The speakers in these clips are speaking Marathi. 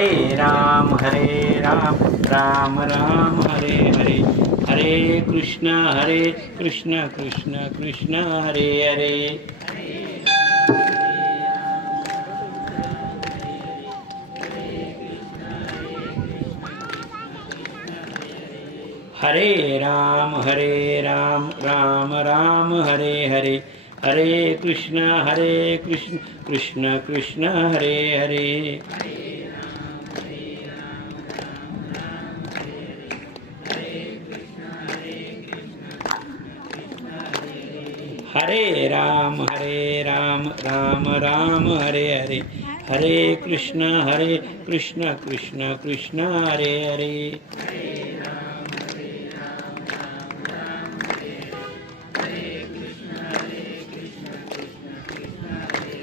हरे राम राम राम हरे हरे, हरे कृष्ण कृष्ण कृष्ण हरे हरे। हरे राम राम राम हरे हरे, हरे कृष्ण कृष्ण कृष्ण हरे हरे। हरे राम राम राम हरे हरे, हरे कृष्ण कृष्ण कृष्ण हरे हरे।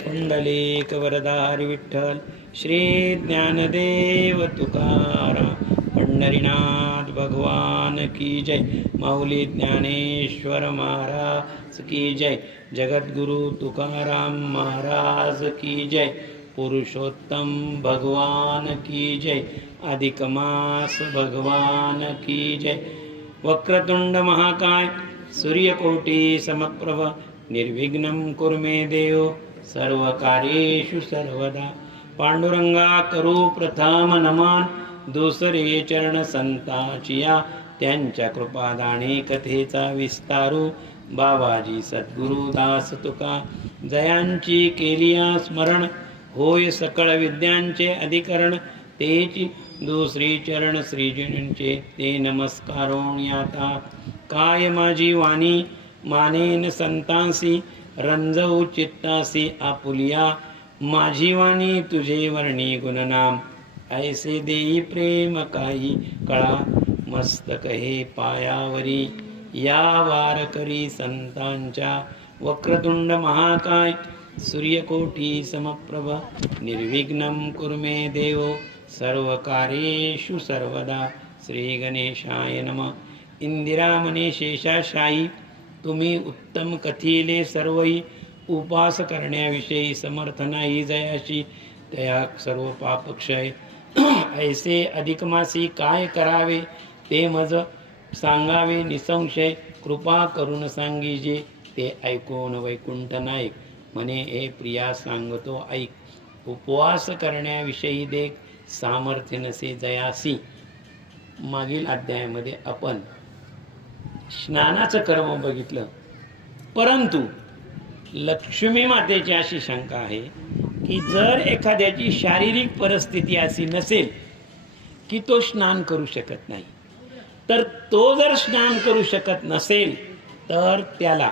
पुंडलिक वरदारी विठ्ठल श्री ज्ञानदेव तुकाराम, पंढरीनाथ भगवान की जय, माऊली ज्ञानेश्वर महाराज की जय, जगद्गुरु तुकाराम महाराज की जय, पुरुषोत्तम भगवान की जय, अधिक मास भगवान की जय। वक्रतुंड महाकाय सूर्यकोटि समप्रभ, निर्विघ्नं कुरु मे देव सर्वकार्येषु सर्वदा। पांडुरंगा करू प्रथम नमन, दुसरे चरण संताचिया, त्यांच्या कृपादाने कथेचा विस्तारू, बाबाजी सद्गुरु दास तुका जयांची केलिया स्मरण, होय सकळ विद्यांचे अधिकरण, तेची दुसरी चरण श्रीजींचे ते नमस्कारोण आता। काय माझी वाणी मानेन संतांसी, रंजवू चित्तासी आपुलिया, माझी वाणी तुझे वर्णी गुणनाम, ऐसे देई प्रेम काही कळा, मस्तक हे पायावरी या वारकरी संतांच्या। वक्रतुंड महाकाय सूर्यकोटि समप्रभ, निर्विघ्नं कुरु मे देव सर्वकार्येषु सर्वदा। श्री गणेशाय नमः। इंदिरामणे शेषाशायी, तुम्ही उत्तम कथिले सर्वही, उपास करण्याविषयी समर्थ नाही जयाशी, तया सर्व पापक्षय। ऐसे अधिकमासी काय करावे, ते मज सांगावे निसंशय, कृपा करून सांगीजे ते ऐकून वैकुंठ नायक, म्हणे हे प्रिया सांगतो ऐक, उपवास करण्याविषयी देख, सामर्थ्य नसे जयासी। मागील अध्यायामध्ये आपण स्नानाचं कर्म बघितलं, परंतु लक्ष्मी मातेची अशी शंका आहे की जर एखाद्याची शारीरिक परिस्थिती अशी नसेल की तो स्नान करू शकत नाही, तर तो जर स्नान करू शकत नसेल तर त्याला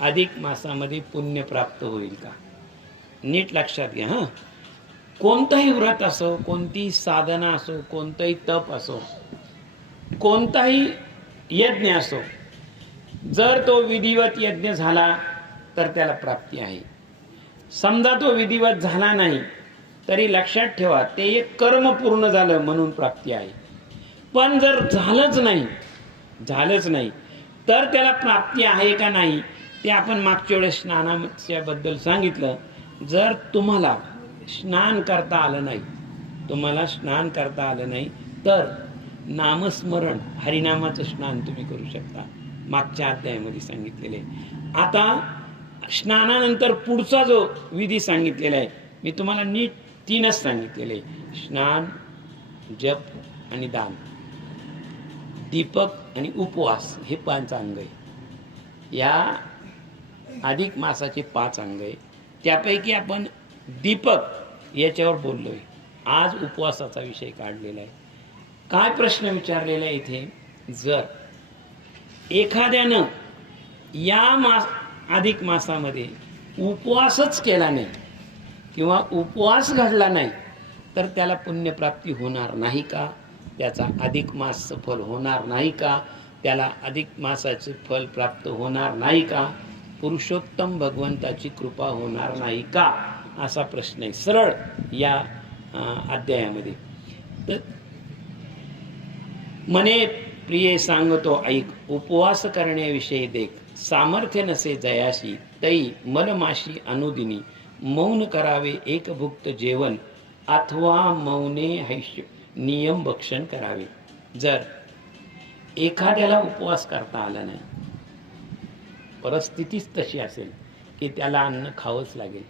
अधिक मासामध्ये पुण्य प्राप्त होईल का? नीट लक्षात घ्या हं। कोणताही व्रत असो, कोणतीही साधना असो, कोणताही तप असो, कोणताही यज्ञ असो, जर तो विधिवत यज्ञ झाला तर त्याला प्राप्ती आहे। समजा तो विधिवत झाला नाही तरी लक्षात ठेवा ते एक कर्म पूर्ण झालं म्हणून प्राप्ती आहे। पण जर झालंच नाही तर त्याला प्राप्ती आहे का नाही ते आपण मागच्या वेळेस स्नानाच्या बद्दल सांगितलं। जर तुम्हाला स्नान करता आलं नाही तर नामस्मरण हरिनामाचं स्नान तुम्ही करू शकता, मागच्या अध्यायामध्ये सांगितलेले। आता स्नानानंतर पुढचा जो विधी सांगितलेला आहे मी तुम्हाला नीट तीनच सांगितलेले, स्नान, जप आणि दान, दीपक आणि उपवास, हे 5 अंग आहे। या अधिक मासाचे 5 अंग आहे, त्यापैकी आपण दीपक याच्यावर बोललोय, आज उपवासाचा विषय काढलेला आहे। काय प्रश्न विचारलेला आहे इथे, जर एखाद्यानं या अधिक मासामध्ये उपवासच केला नाही किंवा उपवास घडला नाही तर त्याला पुण्यप्राप्ती होणार नाही का? त्याचा अधिक मास फल होणार नाही का? त्याला अधिक मासाचे फल प्राप्त होणार नाही का? पुरुषोत्तम भगवंताची कृपा होणार नाही का? असा प्रश्न आहे सरळ या अध्यायामध्ये। तर म्हणे प्रिये सांगतो ऐक, उपवास करण्याविषयी देख, सामर्थ्य नसे जयाशी, तई मलमाशी अनुदिनी, मौन करावे एक भुक्त जेवण, अथवा मौने हैष्य नियम भक्षण करावे. जर एखाद्याला उपवास करता आला नाही, परिस्थितीच तशी असेल की त्याला अन्न खावंच लागेल,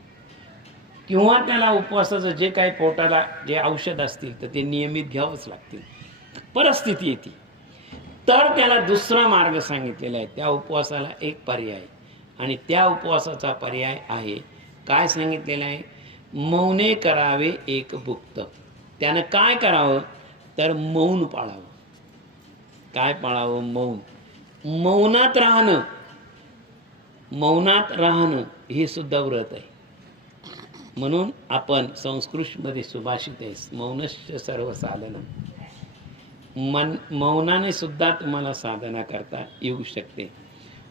किंवा त्याला उपवासाचं जे काही पोटाला जे औषध असतील तर ते नियमित घ्यावंच लागतील, परिस्थिती येते, तर त्याला दुसरा मार्ग सांगितलेला आहे. त्या उपवासाला एक पर्याय, आणि त्या उपवासाचा पर्याय आहे, काय सांगितलेलं आहे, मौने करावे एक भुक्त. त्यानं काय करावं तर मौन पाळावं. काय पाळावं? मौन. मौनात राहणं, मौनात राहणं हे सुद्धा व्रत आहे. म्हणून आपण संस्कृतमध्ये सुभाषित आहे, मौनस्य सर्व साधनं. मौनाने सुद्धा तुम्हाला साधना करता येऊ शकते.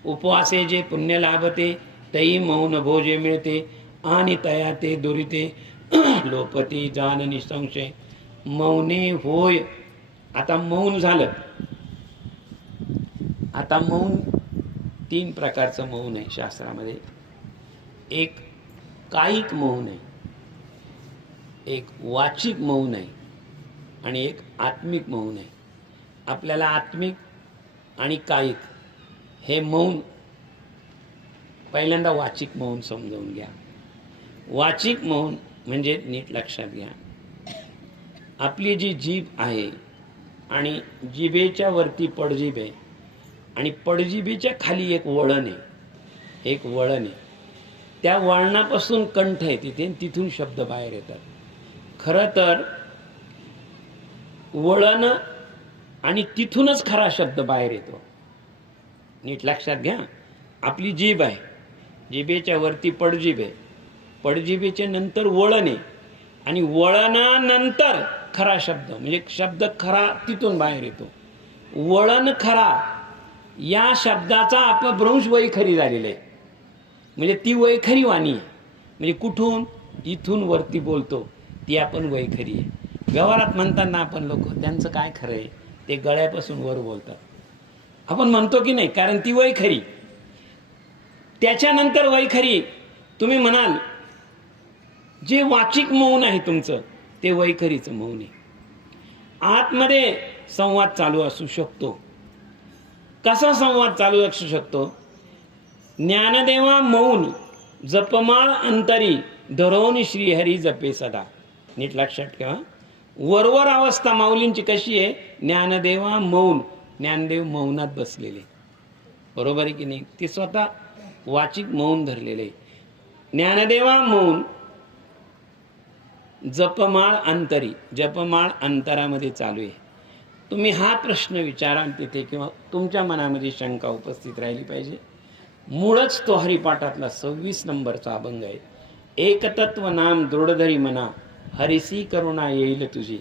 उपवासे जे पुण्य लाभते तई मौन भोजे मिळते, आणि तया ते दुरिते लोपती जान निसंशय. मौने होय. आता मौन झालं. आता मौन 3 प्रकारचं मौन आहे शास्त्रामध्ये. एक कायिक मौन आहे, एक वाचिक मौन आहे, आणि एक आत्मिक मौन आहे. आपल्याला आत्मिक आणि कायिक हे मौन पहिल्यांदा वाचिक मौन समजावून घ्या. वाचिक मौन म्हणजे नीट लक्षात घ्या, आपली जी जीभ आहे आणि जिभेच्या वरती पडजीभ आहे, आणि पडजिभेच्या खाली एक वळण आहे, एक वळण आहे. त्या वळणापासून कंठ आहे तिथे, तिथून शब्द बाहेर येतात. खरं तर वळण आणि तिथूनच खरा शब्द बाहेर येतो. नीट लक्षात घ्या. आपली जीभ आहे, जिभेच्या वरती पडजीभ आहे, पडजिभेच्या नंतर वळण आहे, आणि वळणानंतर खरा शब्द, म्हणजे शब्द खरा तिथून बाहेर येतो. वळण खरा या शब्दाचा अपभ्रंश वैखरी झालेला आहे. म्हणजे ती वैखरी वाणी आहे. म्हणजे कुठून? इथून वरती बोलतो ती आपण वैखरी आहे. व्यवहारात म्हणताना आपण लोक त्यांचं काय खरं आहे, ते गळ्यापासून वर बोलतात, आपण म्हणतो की नाही, कारण ती वैखरी. त्याच्यानंतर वैखरी तुम्ही म्हणाल, जे वाचिक मौन आहे तुमचं ते वैखरीचं मौन आहे. आतमध्ये संवाद चालू असू शकतो. कसा संवाद चालू असू शकतो? ज्ञानदेवा मौन जपमाळ अंतरी धरोनी श्रीहरी जपे सदा. नीट लक्षात ठेवा. वरवर अवस्था माऊलींची कशी आहे? ज्ञानदेवा मौन, ज्ञानदेव मौनात बसलेले, बरोबर आहे की नाही? ते स्वतः वाचिक मौन धरलेले. ज्ञानदेवा मौन जपमाळ अंतरी, जपमाळ अंतरामध्ये चालू आहे. तुम्ही हा प्रश्न विचारा तिथे, किंवा तुमच्या मनामध्ये शंका उपस्थित राहिली पाहिजे. मूळच तो हरिपाठातला 26 नंबरचा अभंग आहे. एकतत्व नाम दृढधरी मना, हरिसी करुणा येईल तुझी.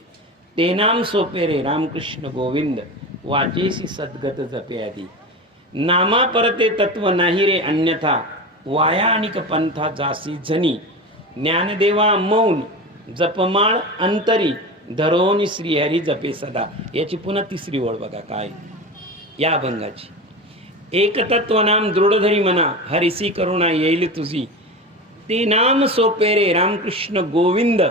ते नाम सोपे रे रामकृष्ण गोविंद, वाचेसी सद्गत जपे आधी. नामा परते तत्व नाही रे अन्यथा, वाया अनिक पंथा जासी जनी. ज्ञानदेवा मौन जपमाळ अंतरी धरोनी श्रीहरी जपे सदा. याची पुन्हा 3री ओळ बघा काय या अभंगाची. एकतत्व नाम दृढधरी मना, हरिसी करुणा येईल तुझी. ते नाम सोपे रे रामकृष्ण गोविंद,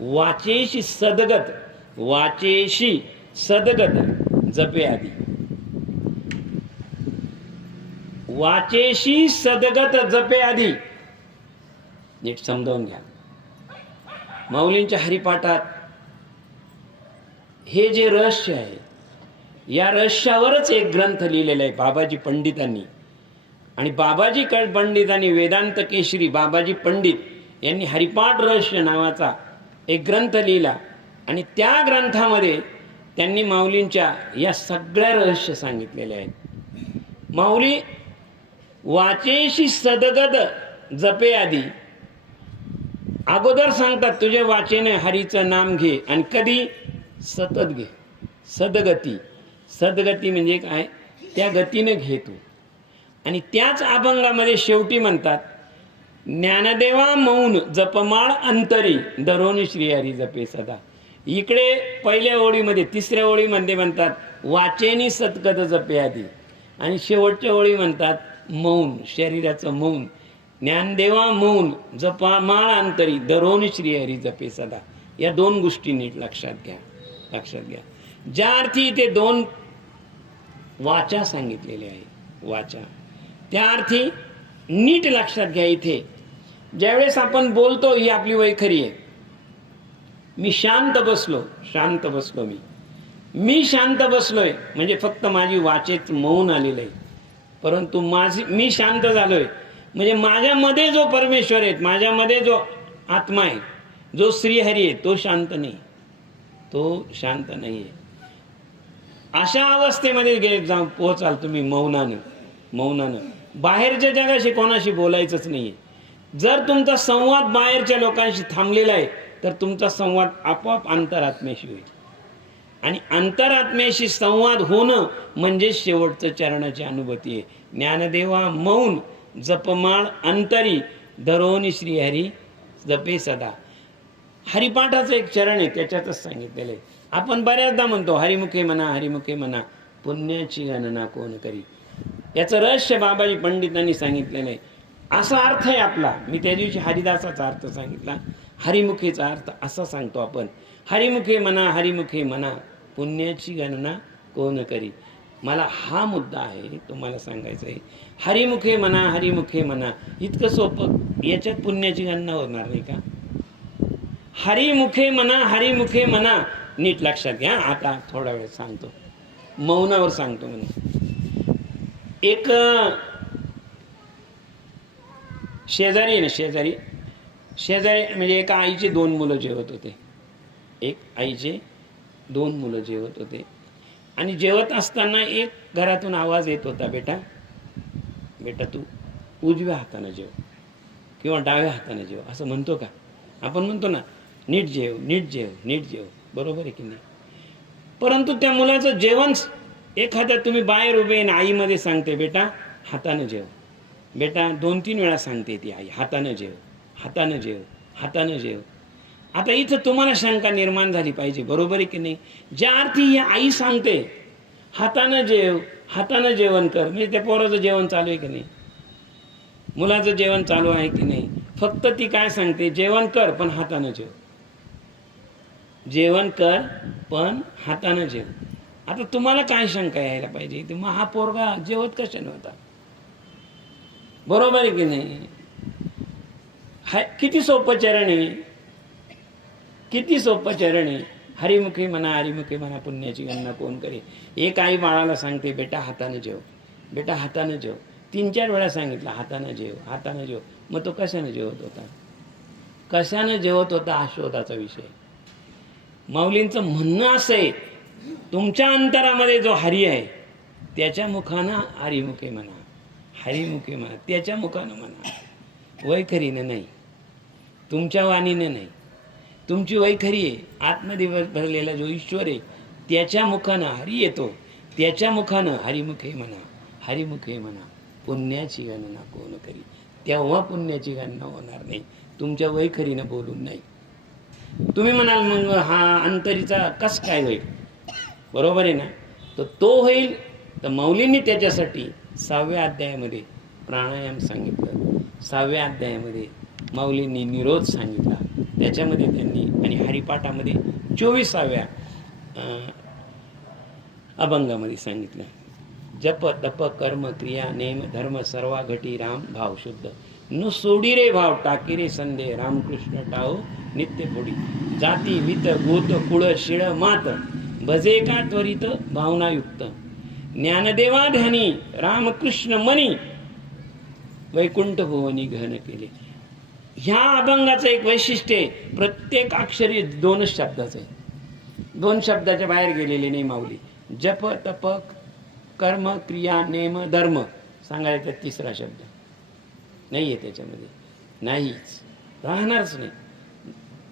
वाचेशी सदगत, वाचेशी सदगत जपे आधी. वाचेशी सदगत जपे आधी. नीट समजावून घ्या. माऊलींच्या हरिपाठात हे जे रहस्य आहे, या रहस्यावरच एक ग्रंथ लिहिलेला आहे बाबाजी पंडितांनी. आणि बाबाजी पंडितांनी वेदांत केशरी बाबाजी पंडित यांनी हरिपाठ रहस्य नावाचा एक ग्रंथ लिहिला. आणि त्या ग्रंथामध्ये त्यांनी माऊलींच्या या सगळ्या रहस्य सांगितलेले आहेत. माऊली वाचेशी सदगत जपे आधी अगोदर सांगतात, तुझ्या वाचेने हरीचं नाम घे, आणि कधी? सतत घे. सदगती, सदगती म्हणजे काय? त्या गतीने घे तू. आणि त्याच अभंगामध्ये शेवटी म्हणतात, ज्ञानदेवा मौन जपमाळ अंतरी धरोनी श्रीहरी जपे सदा. इकडे पहिल्या ओळीमध्ये, 3ऱ्या ओळीमध्ये म्हणतात वाचेनी सतगत जपे आधी, आणि शेवटच्या ओळी म्हणतात मौन, शरीराचं मौन. ज्ञानदेवा मौन जपमाळ अंतरी धरोनी श्रीहरी जपे सदा. या दोन गोष्टी नीट लक्षात घ्या. ज्या अर्थी इथे दोन वाचा सांगितलेले आहे, वाचा, त्या अर्थी नीट लक्षात घ्या. इथे ज्यावेळेस आपण बोलतो ही आपली वैखरी आहे. मी शांत बसलो मी शांत बसलोय म्हणजे फक्त माझी वाचेत मौन आलेलं आहे. परंतु मी शांत झालोय म्हणजे माझ्यामध्ये जो परमेश्वर आहे, माझ्यामध्ये जो आत्मा आहे, जो श्रीहरी आहे, तो शांत नाही आहे. अशा अवस्थेमध्ये जाऊन पोहोचाल तुम्ही मौनानं. बाहेरच्या जगाशी कोणाशी बोलायचंच नाहीये. जर तुमचा संवाद बाहेरच्या लोकांशी थांबलेला आहे तर तुमचा संवाद आपोआप अंतरात्म्याशी होईल. आणि अंतरात्म्याशी संवाद होणं म्हणजे शेवटचं चरणाची अनुभूती आहे. ज्ञानदेवा मौन जपमाळ अंतरी धरोनी श्रीहरी जपे सदा. हरिपाठाचं एक चरण आहे, त्याच्यातच सांगितलेलं आहे. आपण बऱ्याचदा म्हणतो हरिमुखे म्हणा पुण्याची गणना कोण करी. याचं रहस्य बाबाजी पंडितांनी सांगितलेलं आहे. असा अर्थ आहे आपला. मी त्या दिवशी हरिदासाचा अर्थ सांगितला. हरिमुखेचा अर्थ असा सांगतो आपण, हरिमुखे म्हणा पुण्याची गणना कोण करी. मला हा मुद्दा आहे तुम्हाला सांगायचा आहे. हरिमुखे म्हणा इतकं सोपं, याच्यात पुण्याची गणना होणार नाही का? हरिमुखे म्हणा नीट लक्षात घ्या. आता थोडा वेळ सांगतो, मौनावर सांगतो. म्हणून एक शेजारी आहे ना, शेजारी म्हणजे एका आईचे 2 मुलं जेवत होते. एक आईचे 2 मुलं जेवत होते आणि जेवत असताना एक घरातून आवाज येत होता, बेटा तू उजव्या हाताने जेव किंवा डाव्या हाताने जेव, असं म्हणतो का? आपण म्हणतो ना, नीट जेव, बरोबर आहे की नाही? परंतु त्या मुलाचं जेवण एखाद्या तुम्ही बाहेर उभे ना, आईमध्ये सांगते बेटा हाताने जेव, बेटा 2-3 वेळा सांगते ती आई, हाताने जेव. आता इथं तुम्हाला शंका निर्माण झाली पाहिजे, बरोबर आहे की नाही? ज्या अर्थी ही आई सांगते हाताने जेवण कर, म्हणजे त्या पोराचं जेवण चालू आहे की नाही, मुलाचं जेवण चालू आहे की नाही? फक्त ती काय सांगते, जेवण कर पण हाताने जेव. आता तुम्हाला काय शंका यायला पाहिजे, ते मग हा पोरगा जेवत कशाने होता? बरोबर आहे की नाही? किती सोपं चरण आहे. हरिमुखे म्हणा पुण्याची गणना कोण करे. एक आई बाळाला सांगते बेटा हाताने जेव. 3-4 वेळा सांगितलं हाताने जेव. मग तो कशाने जेवत होता हा शोधाचा विषय. माऊलींचं म्हणणं असं आहे, तुमच्या अंतरामध्ये जो हरी आहे त्याच्या मुखानं हरिमुखे म्हणा, त्याच्या मुखानं म्हणा, वैखरीने नाही, तुमच्या वाणीने नाही. तुमची वैखरी आहे, आत्मदिवस भरलेला जो ईश्वर आहे त्याच्या मुखानं हरी येतो, त्याच्या मुखानं हरिमुखे म्हणा पुण्याची गणना कोण करी. तेव्हा पुण्याची गणना होणार नाही, तुमच्या वैखरीनं बोलून नाही. तुम्ही म्हणाल मग हा अंतरीचा कस काय होईल? बरोबर आहे ना? तर तो होईल तर माऊलींनी त्याच्यासाठी 6व्या अध्यायामध्ये प्राणायाम सांगितलं, 6व्या अध्यायामध्ये माऊलींनी निरोध सांगितला, त्याच्यामध्ये त्यांनी, आणि हरिपाठामध्ये 24व्या अभंगामध्ये सांगितलं, जप तप कर्म क्रिया नेम धर्म सर्वा घटी राम भाव शुद्ध, न सोडी रे भाव टाकी रे संदेह रामकृष्ण टाओ नित्य फोडी, जाती वित गोत कुळ शिळ मात भजे का त्वरित भावनायुक्त, ज्ञानदेवा ध्यानी रामकृष्ण मनी वैकुंठ भुवनी घन केले. ह्या अभंगाचं एक वैशिष्ट्य आहे, प्रत्येक अक्षरी 2च शब्दाचं आहे, 2 शब्दाच्या बाहेर गेलेले नाही माऊली. जप तप कर्म क्रिया नेम धर्म सांगायचा 3रा शब्द नाही आहे त्याच्यामध्ये, नाहीच, राहणारच नाही.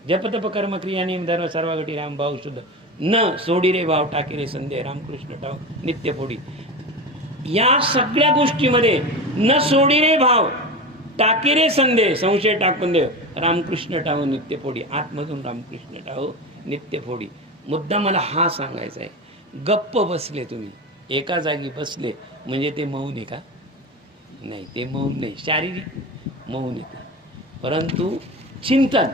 जप तप कर्म क्रिया नेम धर्म सर्वागटी राम भाव शुद्ध, न सोडी रे भाव टाकी रे संदेह रामकृष्ण टाव नित्य फोडी. या सगळ्या गोष्टीमध्ये न सोडी रे भाव टाकी रे संदेह, संशय टाकून देव, रामकृष्ण टाव नित्य फोडी, आतमधून रामकृष्ण टाव नित्य फोडी. मुद्दा मला हा सांगायचा आहे. गप्प बसले तुम्ही, एका जागी बसले म्हणजे ते मौन आहे का? नाही, ते मौन नाही, शारीरिक मौन आहे. परंतु चिंतन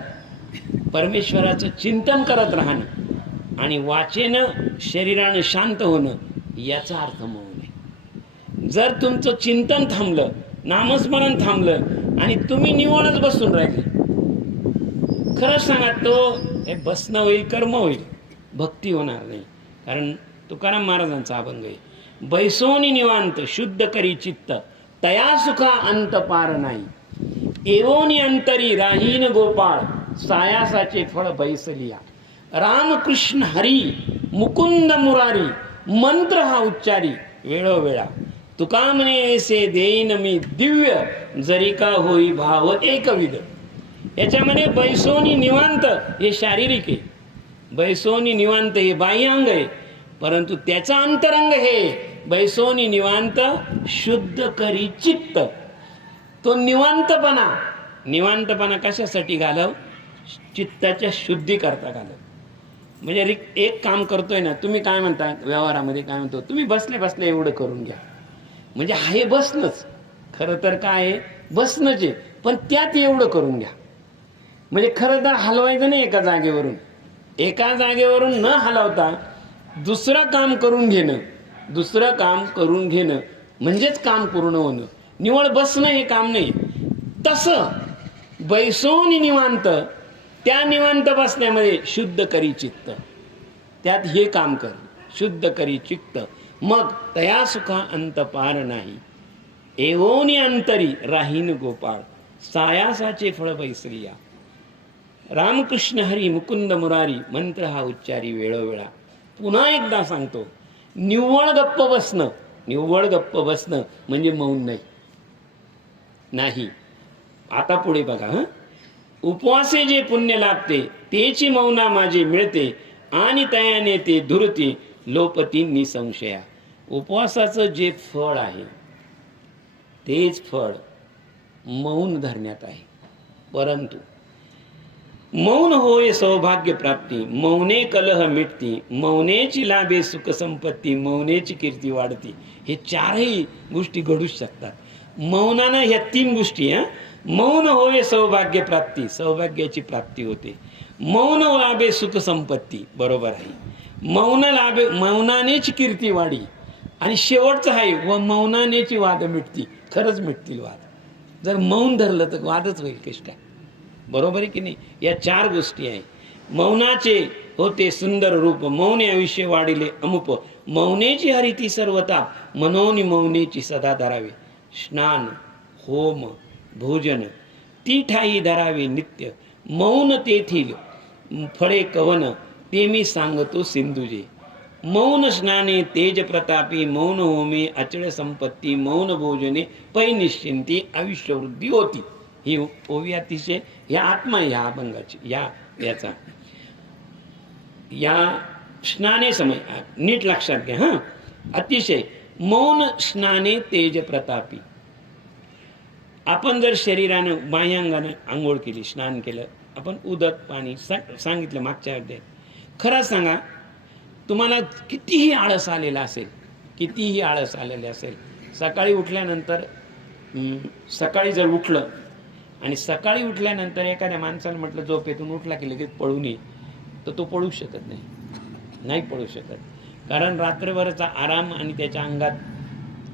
परमेश्वराचं चिंतन करत राहणं आणि वाचेनं शरीरानं शांत होणं याचा अर्थ मौन आहे. जर तुमचं चिंतन थांबलं, नामस्मरण थांबलं आणि तुम्ही निवळच बसून राहिले, खरंच सांगा तो हे बसणं होईल, कर्म होईल, भक्ती होणार नाही. कारण तुकाराम महाराजांचा अभंग आहे, बैसोनी निवांत शुद्ध करी चित्त, तया सुखा अंत पार नाही. एवोनी अंतरी राहीन गोपाळ, सायासाचे फळ बैसलिया. रामकृष्ण हरी मुकुंद मुरारी, मंत्र हा उच्चारी वेळोवेळा. तुका म्हणे ऐसे देईन मी दिव्य, जरी का होई भाव एकविध. याच्यामध्ये बैसोनी निवांत हे शारीरिक आहे, बैसोनी निवांत हे बाह्यांग आहे, परंतु त्याचा अंतरंग हे बैसोनी निवांत शुद्ध करी चित्त. तो निवांतपणा, निवांतपणा कशासाठी घालव? चित्ताच्या शुद्धी करता घालव. म्हणजे एक काम करतोय ना, तुम्ही काय म्हणता व्यवहारामध्ये, काय म्हणतो तुम्ही बसले बसले एवढं करून घ्या, म्हणजे आहे बसणंच, खरं तर काय आहे बसणंच आहे, पण त्यात एवढं करून घ्या. म्हणजे खरं तर हलवायचं नाही एका जागेवरून, एका जागेवरून न हलवता दुसरं काम करून घेणं, दुसरं काम करून घेणं म्हणजेच काम पूर्ण होणं. निवळ बसणं हे काम नाही. तसं बैसोनी निवांत, त्या निवांत बसण्यामध्ये शुद्ध करी चित्त, त्यात हे काम कर, शुद्ध करी चित्त. मग तया सुखा अंत पार नाही. एवोनी अंतरी राहीन गोपाळ, सायासाचे फळ बैसरिया. रामकृष्ण हरी मुकुंद मुरारी, मंत्र हा उच्चारी वेळोवेळा. पुन्हा एकदा सांगतो, निव्वळ गप्प बसणं, निव्वळ गप्प बसणं म्हणजे मौन नाही. नाही. आता पुढे बघा, उपवासे जे पुण्य लाभते, तेची मौना माझे मिळते, आणि तयाने ते धुरते लोपती निसंशया. उपवासाचं जे फळ आहे तेच फळ मौन धरण्यात आहे. परंतु मौन होय सौभाग्य प्राप्ती, मौने कलह मिटती, मौनेची लाभे सुख संपत्ती, मौनेची कीर्ती वाढती. हे चारही गोष्टी घडूच शकतात मौनानं. ह्या तीन गोष्टी, मौन होय सौभाग्य प्राप्ती, सौभाग्याची प्राप्ती होते. मौन लाभे सुख संपत्ती, बरोबर आहे. मौन लाभे, मौनानेची कीर्ती वाढी, आणि शेवटचं आहे व मौनानेची वाद मिटती. खरंच मिटतील वाद, जर मौन धरलं तर वादच होईल कष्ट, बरोबर आहे की नाही. या चार गोष्टी आहे. मौनाचे होते सुंदर रूप, मौने आयुष्य वाढिले अमुप, मौनेची हरिती सर्वता, मनोनी मौनेची सदा धरावे. स्नान होम भोजन ती ठाई धरावे नित्य, मौन तेथील फळे कवन, ते मी सांगतो सिंधुजे. मौन स्नाने तेज प्रतापी, मौन होमे अचळ संपत्ती, मौन भोजने पै निश्चिंती, आयुष्य वृद्धी होती. ही ओवी अतिशय, ह्या आत्मा ह्या अभंगाची, याचा या स्नाने समय नीट लक्षात घ्या. अतिशय मौन स्नाने तेज प्रतापी. आपण जर शरीरानं बाह्यांगानं आंघोळ केली, स्नान केलं, आपण उदक पाणी सांगितलं मागच्या अध्यायात. खरं सांगा, तुम्हाला कितीही आळस आलेला असेल, कितीही आळस आलेले असेल, सकाळी उठल्यानंतर, सकाळी जर उठलं आणि सकाळी उठल्यानंतर एखाद्या माणसाला म्हटलं झोपेतून उठला की लगेच पळू नये, तर तो पळू शकत नाही, नाही पळू शकत. कारण रात्रभरचा आराम आणि त्याच्या अंगात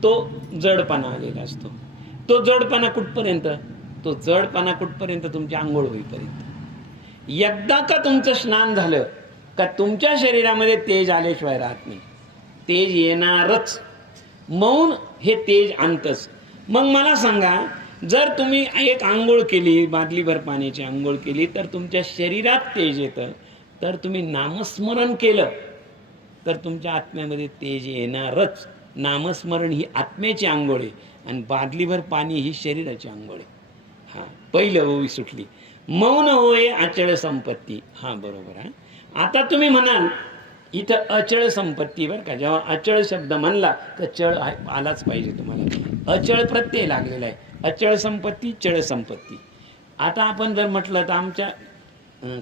तो जडपणा आलेला असतो. तो जडपणा कुठपर्यंत? तो जडपणा कुठपर्यंत? तुमची आंघोळ होईपर्यंत. एकदा का तुमचं स्नान झालं का तुमच्या शरीरामध्ये तेज आल्याशिवाय राहत नाही. तेज येणारच. मौन हे तेज आणतच. मग मला सांगा, जर तुम्ही एक आंघोळ केली, बादलीभर पाण्याची आंघोळ केली, तर तुमच्या शरीरात तेज येतं. तर तुम्ही नामस्मरण केलं तर तुमच्या आत्म्यामध्ये तेज येणारच. नामस्मरण ही आत्म्याची आंघोळ आहे आणि बादलीभर पाणी ही शरीराची आंघोळ आहे. पहिलं ओवी सुटली. मौन होय अचळ संपत्ती. बरोबर आहे. आता तुम्ही म्हणाल इथं अचळ संपत्ती, बरं का. जेव्हा अचळ शब्द म्हणला तर चळ आलाच पाहिजे तुम्हाला. अचळ प्रत्यय लागलेला आहे. अचळ संपत्ती, चळ संपत्ती. आता आपण जर म्हटलं तर आमच्या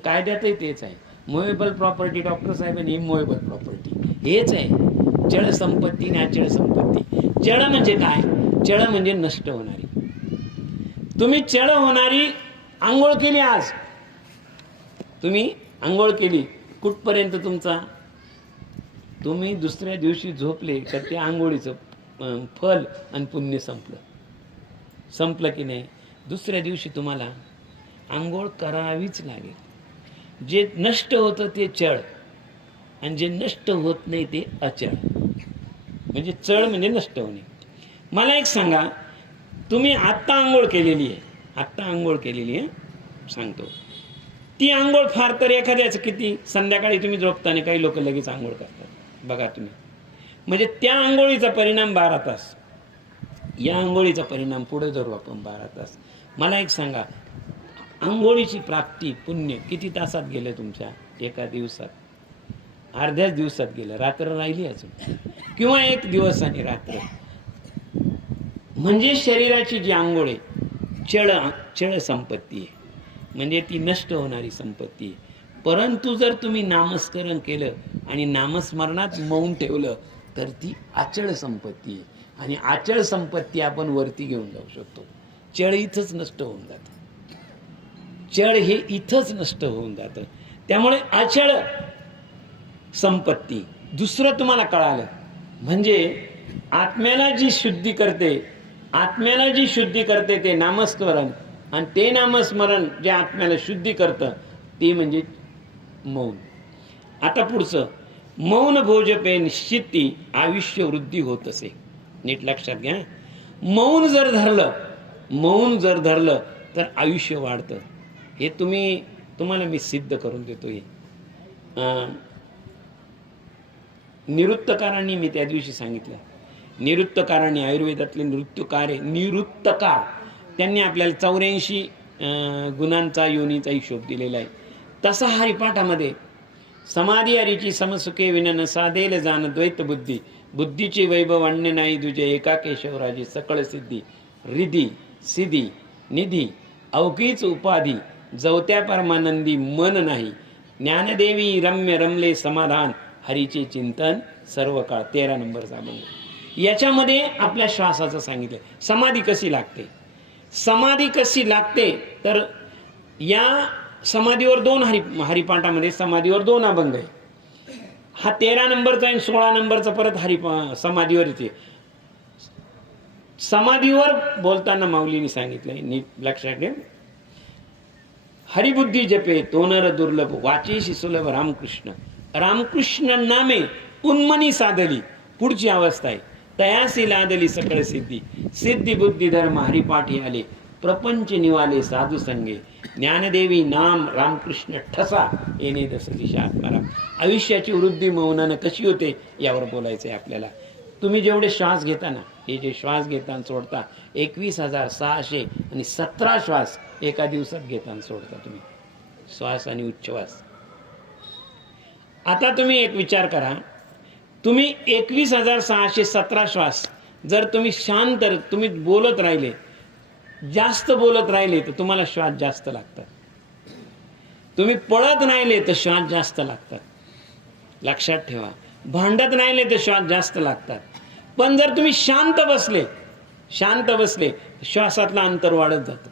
कायद्यातही तेच आहे. मुव्हेबल प्रॉपर्टी, डॉक्टर साहेबांनी इमूव्हेबल प्रॉपर्टी हेच आहे. चळ संपत्ती आणि अचळ संपत्ती. चळ म्हणजे काय? चळ म्हणजे नष्ट होणारी. तुम्ही चळ होणारी आंघोळ केली आज, तुम्ही आंघोळ केली कुठपर्यंत तुमचा, तुम्ही दुसऱ्या दिवशी झोपले तर त्या आंघोळीचं फल आणि पुण्य संपलं की नाही. दुसऱ्या दिवशी तुम्हाला आंघोळ करावीच लागेल. जे नष्ट होतं ते चळ आणि जे नष्ट होत नाही ते अचळ. म्हणजे चळ म्हणजे नष्ट होणे. मला एक सांगा, तुम्ही आत्ता आंघोळ केलेली आहे, सांगतो, ती आंघोळ फार तर एखाद्याचं किती, संध्याकाळी तुम्ही झोपताना काही लोक लगेच आंघोळ करतात बघा तुम्ही, म्हणजे त्या आंघोळीचा परिणाम 12 तास, या आंघोळीचा परिणाम पुढे धरू आपण 12 तास. मला एक सांगा, आंघोळीची प्राप्ती पुण्य किती तासात गेलं तुमच्या एका दिवसात? अर्ध्याच दिवसात गेलं, रात्र राहिली अजून, किंवा एक दिवस आणि रात्र. म्हणजे शरीराची जी आंघोळ आहे चळ संपत्ती आहे, म्हणजे ती नष्ट होणारी संपत्ती आहे. परंतु जर तुम्ही नामस्मरण केलं आणि नामस्मरणात मौन ठेवलं तर ती अचळ संपत्ती आहे. आणि अचळ संपत्ती आपण वरती घेऊन जाऊ शकतो. चळ इथंच नष्ट होऊन जातं, चळ हे इथंच नष्ट होऊन जातं. त्यामुळे अचळ संपत्ती. दुसरं तुम्हाला कळालं, म्हणजे आत्म्याला जी शुद्धी करते ते नामस्मरण, आणि ते नामस्मरण जे आत्म्याला शुद्धी करतं ते म्हणजे मौन. आता पुढचं, मौन भोजपे निश्चिती आयुष्य वृद्धी होत असे. नीट लक्षात घ्या, मौन जर धरलं तर आयुष्य वाढतं. हे तुम्हाला मी सिद्ध करून देतो. हे निरुक्तकारांनी मी त्या दिवशी सांगितलं, निरुक्तकारांनी आयुर्वेदातले निरुक्तकार त्यांनी आपल्याला 84 गुणांचा योनीचा हिशोब दिलेला आहे. तसा हरिपाठामध्ये समाधी हरीची समसुखे विनन साधेल जाण द्वैत बुद्धी, बुद्धीची वैभव अन्य नाही तुझे एका केशवराजी सकळ सिद्धी, रिधी सिद्धी निधी अवकीच उपाधी, जवत्या परमानंदी मन नाही, ज्ञानदेवी रम्य रमले समाधान, हरीचे चिंतन सर्व काळ. 13 नंबरचा अभंग. याच्यामध्ये आपल्या श्वासाचं सांगितलं. समाधी कशी लागते तर या समाधीवर 2 हरिपाठामध्ये समाधीवर 2 अभंग आहे. हा 13 नंबरचा आणि 16 नंबरचा परत समाधीवर येते. समाधीवर बोलताना माऊलीने सांगितलंय, नीट लक्षात घ्या. हरिबुद्धी जपे तोनर दुर्लभ, वाचेशी सुलभ रामकृष्ण नामे उन्मनी साधली. पुढची अवस्था आहे, तयासी लादली सकळ सिद्धी, सिद्धी बुद्धी धर्म हरिपाठी आले, प्रपंच निवाले साधू संगे, ज्ञानदेवी नाम रामकृष्ण ठसा येणे दस दिशा आत्माराम. आयुष्याची वृद्धी मौनानं कशी होते यावर बोलायचंय आपल्याला. तुम्ही जेवढे श्वास घेता ना, हे जे श्वास घेता आणि सोडता, 21,617 श्वास एका दिवसात घेता आणि सोडता तुम्ही, श्वास आणि उच्छ्वास. आता तुम्ही एक विचार करा, तुम्ही 21,617 श्वास जर तुम्ही शांत, तुम्ही बोलत राहिले, जास्त बोलत राहिले तर तुम्हाला श्वास जास्त लागतात. तुम्ही पळत राहिले तर श्वास जास्त लागतात. लक्षात ठेवा, भांडत राहिले तर श्वास जास्त लागतात. पण जर तुम्ही शांत बसले श्वासातलं अंतर वाढत जातं.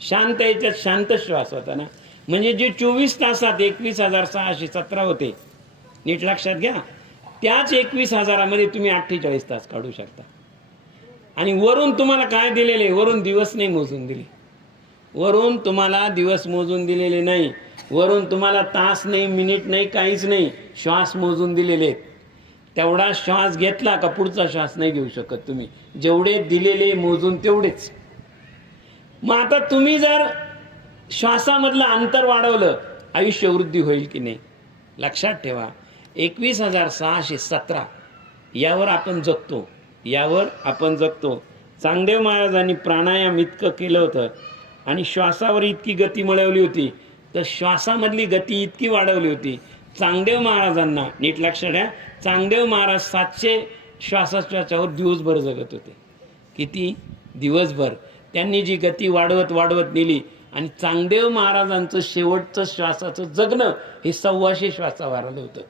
शांत याच्यात शांत श्वास होता ना, म्हणजे जे 24 तासात 21,617 होते, नीट लक्षात घ्या, त्याच 21,000 तुम्ही 48 तास काढू शकता. आणि वरून तुम्हाला काय दिलेले, वरून दिवस नाही मोजून दिले, वरून तुम्हाला दिवस मोजून दिलेले नाही, वरून तुम्हाला तास नाही, मिनिट नाही, काहीच नाही, श्वास मोजून दिलेले. तेवढा श्वास घेतला का पुढचा श्वास नाही घेऊ शकत तुम्ही, जेवढे दिलेले मोजून तेवढेच. मग आता तुम्ही जर श्वासामधलं अंतर वाढवलं, आयुष्य वृद्धी होईल की नाही? लक्षात ठेवा, 21,617 यावर आपण जगतो. चांगदेव महाराजांनी प्राणायाम इतकं केलं होतं आणि श्वासावर इतकी गती मिळवली होती, तर श्वासामधली गती इतकी वाढवली होती. चांगदेव महाराजांना, नीट लक्षात घ्या, चांगदेव महाराज 700 श्वासाच्या दिवसभर जगत होते. किती? दिवसभर. त्यांनी जी गती वाढवत नेली. आणि चांगदेव महाराजांचं शेवटचं श्वासाचं जगणं हे 125 श्वासावर आलं होतं.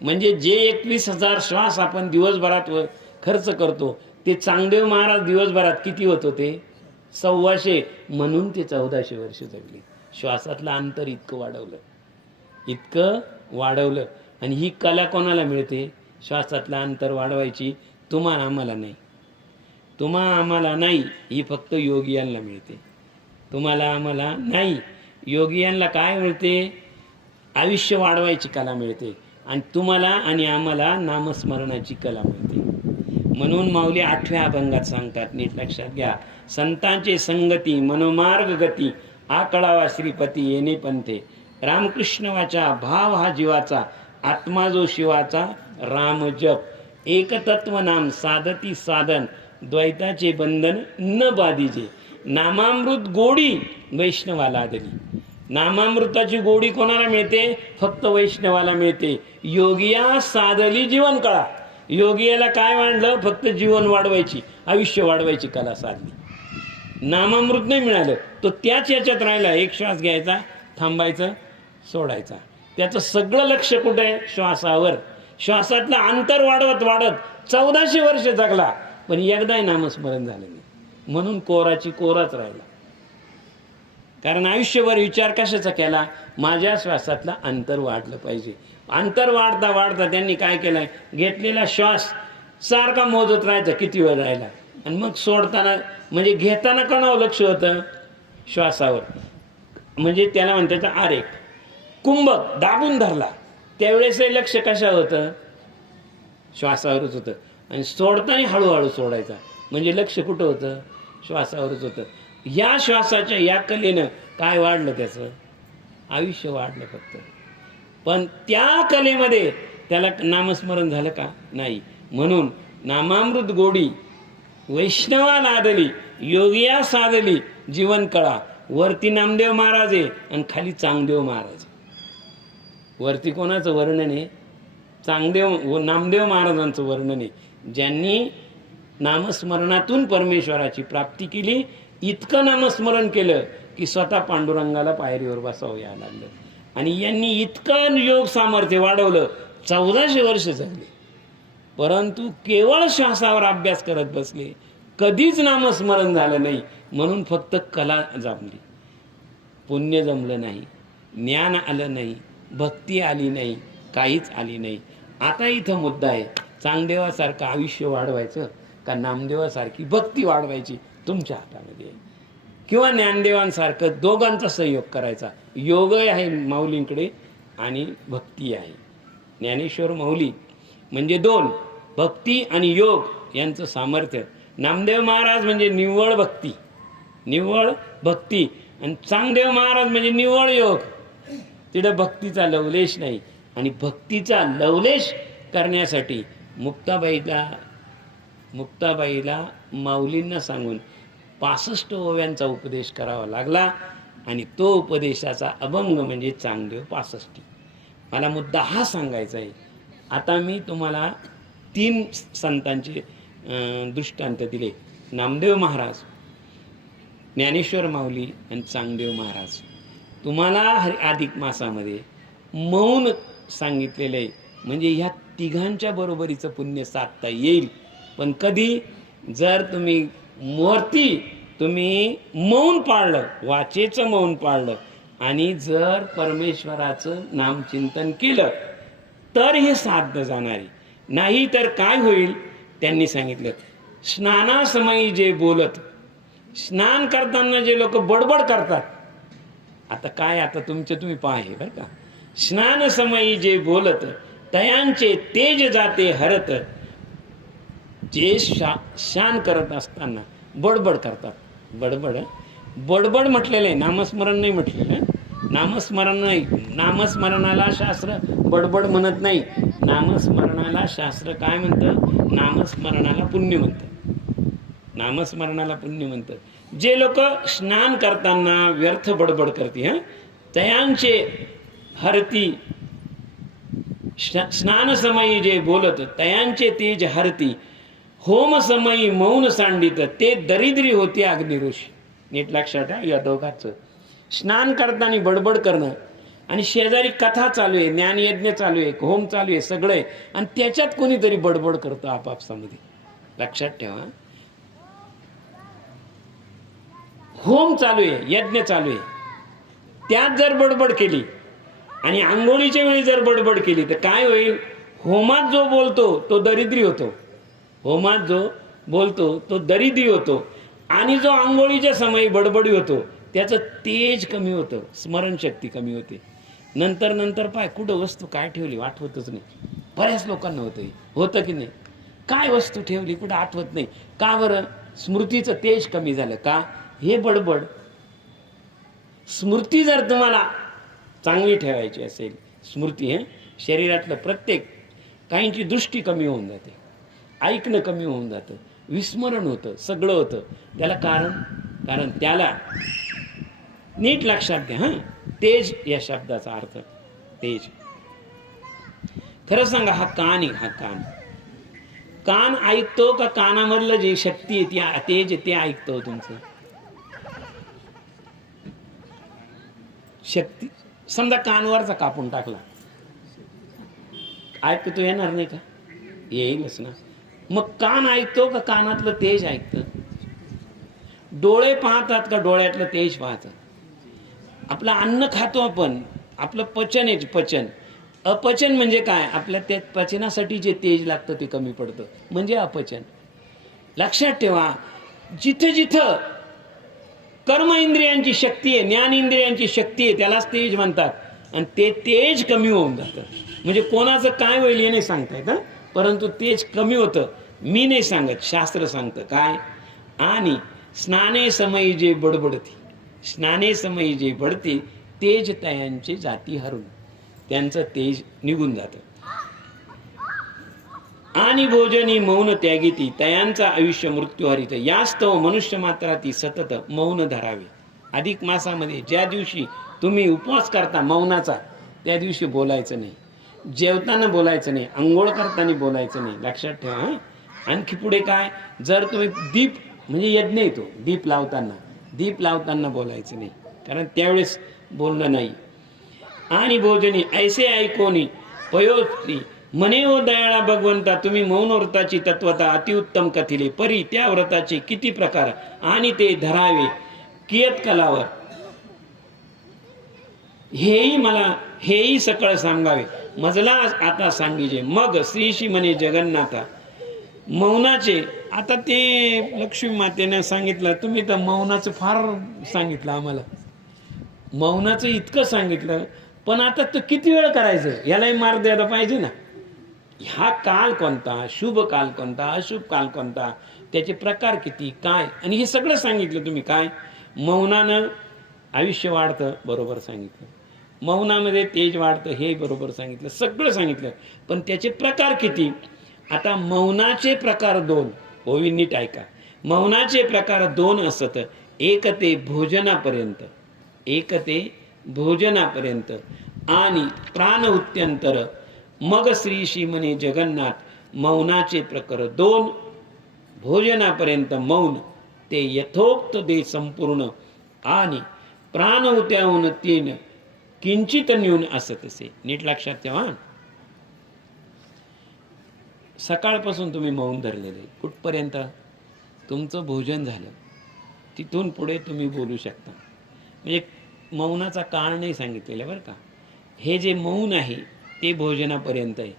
म्हणजे जे 21,000 श्वास आपण दिवसभरात खर्च करतो, ते चांगदेव महाराज दिवसभरात किती होत होते? 125. म्हणून ते 1400 वर्ष जगले. श्वासातलं अंतर इतकं वाढवलं आणि ही कला कोणाला मिळते? श्वासातलं अंतर वाढवायची. तुम्हाला आम्हाला नाही, ही फक्त योगियांना मिळते. तुम्हाला आम्हाला नाही, योगियांना काय मिळते? आयुष्य वाढवायची कला मिळते. आणि तुम्हाला आणि आम्हाला नामस्मरणाची कला मिळते. म्हणून माऊली 8व्या अभंगात सांगतात, नीट लक्षात घ्या. संतांचे संगती मनोमार्ग गती, आकळावा श्रीपती येणे पंथे. रामकृष्ण वाचा भाव हा जीवाचा, आत्मा जो शिवाचा राम जप. एकतत्व नाम साधती साधन, द्वैताचे बंधन न बाधीजे. नामामृत गोडी वैष्णवाला दली. नामामृताची गोडी कोणाला मिळते? फक्त वैष्णवाला मिळते. योगिया साधली जीवन कळा. योगियाला काय वाढलं? फक्त जीवन वाढवायची, आयुष्य वाढवायची कला साधली. नामामृत नाही मिळालं, तो त्याच याच्यात राहिला. एक श्वास घ्यायचा, थांबायचं, सोडायचा. त्याचं सगळं लक्ष कुठे आहे? श्वासावर. श्वासातलं अंतर वाढवत 1400 वर्ष जगला, पण एकदाही नामस्मरण झालं नाही. म्हणून कोराची कोराच राहिला. कारण आयुष्यभर विचार कशाचा केला? माझ्या श्वासातलं अंतर वाढलं पाहिजे. अंतर वाढता वाढता त्यांनी काय केलंय? घेतलेला श्वास सारखा मोजत राहायचा, किती वेळ राहिला. आणि मग सोडताना, म्हणजे घेताना कोणावर लक्ष होतं? श्वासावर. म्हणजे त्याला म्हणतात आरेख. कुंभक दाबून धरला, त्यावेळेसही लक्ष कशावर होतं? श्वासावरच होतं. आणि सोडताना हळूहळू सोडायचा, म्हणजे लक्ष कुठं होतं? श्वासावरच होतं. या श्वासाच्या या कलेनं काय वाढलं? त्याचं आयुष्य वाढलं फक्त. पण त्या कलेमध्ये त्याला नामस्मरण झालं का? नाही. म्हणून नामामृत गोडी वैष्णवा लादली, योगिया साधली जीवन कळा. वरती नामदेव महाराज आहे आणि खाली चांगदेव महाराज. वरती कोणाचं वर्णन आहे? नामदेव महाराजांचं वर्णन आहे. ज्यांनी नामस्मरणातून परमेश्वराची प्राप्ती केली. इतकं नामस्मरण केलं की स्वतः पांडुरंगाला पायरीवर बसावं यायला लागलं. आणि यांनी इतकं योग सामर्थ्य वाढवलं, 1400 वर्ष जगले. परंतु केवळ श्वासावर अभ्यास करत बसले, कधीच नामस्मरण झालं नाही. म्हणून फक्त कला जमली, पुण्य जमलं नाही, ज्ञान आलं नाही, भक्ती आली नाही, काहीच आली नाही. आता इथं मुद्दा आहे, चांगदेवासारखं आयुष्य वाढवायचं का नामदेवासारखी भक्ती वाढवायची? तुमच्या हातामध्ये. किंवा ज्ञानदेवांसारखं दोघांचा सहयोग करायचा. योगही आहे माऊलींकडे आणि भक्ती आहे. ज्ञानेश्वर माऊली म्हणजे 2, भक्ती आणि योग यांचं सामर्थ्य. नामदेव महाराज म्हणजे निव्वळ भक्ती आणि चांगदेव महाराज म्हणजे निव्वळ योग. तिथं भक्तीचा लवलेश नाही. आणि भक्तीचा लवलेश करण्यासाठी मुक्ताबाईला माऊलींना सांगून 65 ओव्यांचा उपदेश करावा लागला. आणि तो उपदेशाचा अभंग म्हणजे चांगदेव 65. मला मुद्दा हा सांगायचा आहे. आता मी तुम्हाला 3 संतांचे दृष्टांत दिले, नामदेव महाराज, ज्ञानेश्वर माऊली आणि चांगदेव महाराज. तुम्हाला अधिक मासामध्ये मौन सांगितलेलं आहे. म्हणजे ह्या तिघांच्या बरोबरीचं पुण्य साधता येईल. पण कधी? जर तुम्ही मौन पाळलं, वाचेचं मौन पाळलं आणि जर परमेश्वराचं नामचिंतन केलं तर हे साध्य जाणार आहे. नाही तर काय होईल? त्यांनी सांगितलं, स्नानासमयी जे बोलत, स्नान करताना जे लोक बडबड करतात. आता तुम्ही पहा हे बरं का. स्नानसमयी जे बोलत, तयांचे तेज जाते हरत. जे शान करत असताना बडबड करतात. बडबड म्हटलेलं आहे, नामस्मरण नाही म्हटलेलं. नामस्मरणाला शास्त्र बडबड म्हणत नाही. नामस्मरणाला शास्त्र काय म्हणतं? नामस्मरणाला पुण्य म्हणतं. जे लोक स्नान करताना व्यर्थ बडबड करते, तयांचे हरती. स्नानसमयी जे बोलत, तयांचे तेज हरती. होम समयी मौन सांडित, ते दरिद्री होते अग्निऋषी. नीट लक्षात आहे या दोघांचं. स्नान करताना बडबड करणं आणि शेजारी कथा चालू आहे, ज्ञानयज्ञ चालू आहे, होम चालू आहे, सगळं आहे, आणि त्याच्यात कोणीतरी बडबड करतं आपापसामध्ये. लक्षात ठेवा, होम चालू आहे, यज्ञ चालू आहे, त्यात जर बडबड केली आणि आंघोळीच्या वेळी जर बडबड केली तर काय होईल? होमात जो बोलतो तो दरिद्री होतो, होमात जो बोलतो तो दरिद्री होतो, आणि जो आंघोळीच्या समयी बडबडी होतो त्याचं तेज कमी होतं, स्मरणशक्ती कमी होते. नंतर नंतर पाय कुठं वस्तू काय ठेवली आठवतच नाही. बऱ्याच लोकांना होतं की नाही? काय वस्तू ठेवली कुठं आठवत नाही. का बरं? स्मृतीचं तेज कमी झालं. का? हे बडबड. स्मृती जर तुम्हाला चांगली ठेवायची असेल, स्मृती हे शरीरातलं प्रत्येक काहींची दृष्टी कमी होऊन जाते, ऐकणं कमी होऊन जातं, विस्मरण होतं, सगळं होतं. त्याला कारण त्याला नीट लक्षात घ्या. हां, तेज या शब्दाचा अर्थ तेज. खरं सांगा, हा कान आहे, हा कान ऐकतो का कानामधलं जे शक्ती आहे ती तेज ते ऐकतो? तुमचं शक्ती समजा कानवरचा कापून टाकला, ऐकतो येणार नाही का? येईलच ना. मग कान ऐकतो का कानातलं तेज ऐकतं? डोळे पाहतात का डोळ्यातलं तेज पाहतात? आपलं अन्न खातो आपण, आपलं पचन आहे, पचन. अपचन म्हणजे काय? आपल्या त्या पचनासाठी जे तेज लागतं ते कमी पडतं, म्हणजे अपचन. लक्षात ठेवा, जिथं जिथं कर्म इंद्रियांची शक्ती आहे, ज्ञान इंद्रियांची शक्ती आहे, त्यालाच तेज म्हणतात. आणि ते तेज कमी होऊन जातं. म्हणजे कोणाचं काय होईल हे नाही सांगता येत, परंतु तेज कमी होतं. मी नाही सांगत, शास्त्र सांगतं. काय? आणि स्नाने समयी जे बडबडती, स्नाने समयी जे बडते, तेज तयांचे जाती हरून, त्यांचं तेज निघून जातं. आणि भोजनी मौन त्यागीती, तयांचा आयुष्य मृत्यू हरित. यास्तव मनुष्य मात्रा ती सतत मौन धरावे. अधिक मासामध्ये ज्या दिवशी तुम्ही उपवास करता मौनाचा, त्या दिवशी बोलायचं नाही, जेवताना बोलायचं नाही, अंघोळ करताना बोलायचं नाही. लक्षात ठेवा. आणखी पुढे काय? जर तुम्ही दीप म्हणजे यज्ञ येतो, दीप लावताना बोलायचं नाही, कारण त्यावेळेस बोलणं नाही. आणि भोजनी ऐसे ऐकोनी पयोस्त्री म्हणे हो दयाळा भगवंता, तुम्ही मौन व्रताची तत्वता अतिउत्तम कथिले, परी त्या व्रताचे किती प्रकार आणि ते धरावे कियत कलावर, हेही सकळ सांगावे. मजला आता सांगिजे. मग श्रीशी म्हणे जगन्नाथा मौनाचे. आता ते लक्ष्मी मातेने सांगितलं, तुम्ही तर मौनाचं फार सांगितलं आम्हाला, मौनाचं इतकं सांगितलं, पण आता तर किती वेळ करायचं यालाही मार्ग द्यायला पाहिजे ना. हा काल कोणता, शुभ काल कोणता, अशुभ काल कोणता, त्याचे प्रकार किती, काय, आणि हे सगळं सांगितलं तुम्ही. काय? मौनानं आयुष्य वाढतं, बरोबर सांगितलं. मौनामध्ये तेज वाढतं, हे बरोबर सांगितलं, सगळं सांगितलं. पण त्याचे प्रकार किती? आता मौनाचे प्रकार 2. ओवी नीट ऐका. मौनाचे प्रकार 2 असत. एक ते भोजनापर्यंत आणि प्राण उत्यंतर. मग श्रीशी म्हणे जगन्नाथ मौनाचे प्रकार 2. भोजनापर्यंत मौन, ते यथोक्त दे संपूर्ण, आणि प्राण उत्याहून 3 किंचित न्यून असत असे. नीट लक्षात ठेवा. सकाळपासून तुम्ही मौन धरलेले, कुठपर्यंत? तुमचं भोजन झालं, तिथून पुढे तुम्ही बोलू शकता. म्हणजे मौनाचा काळ नाही सांगितलेला बरं का. हे जे मौन आहे ते भोजनापर्यंत आहे.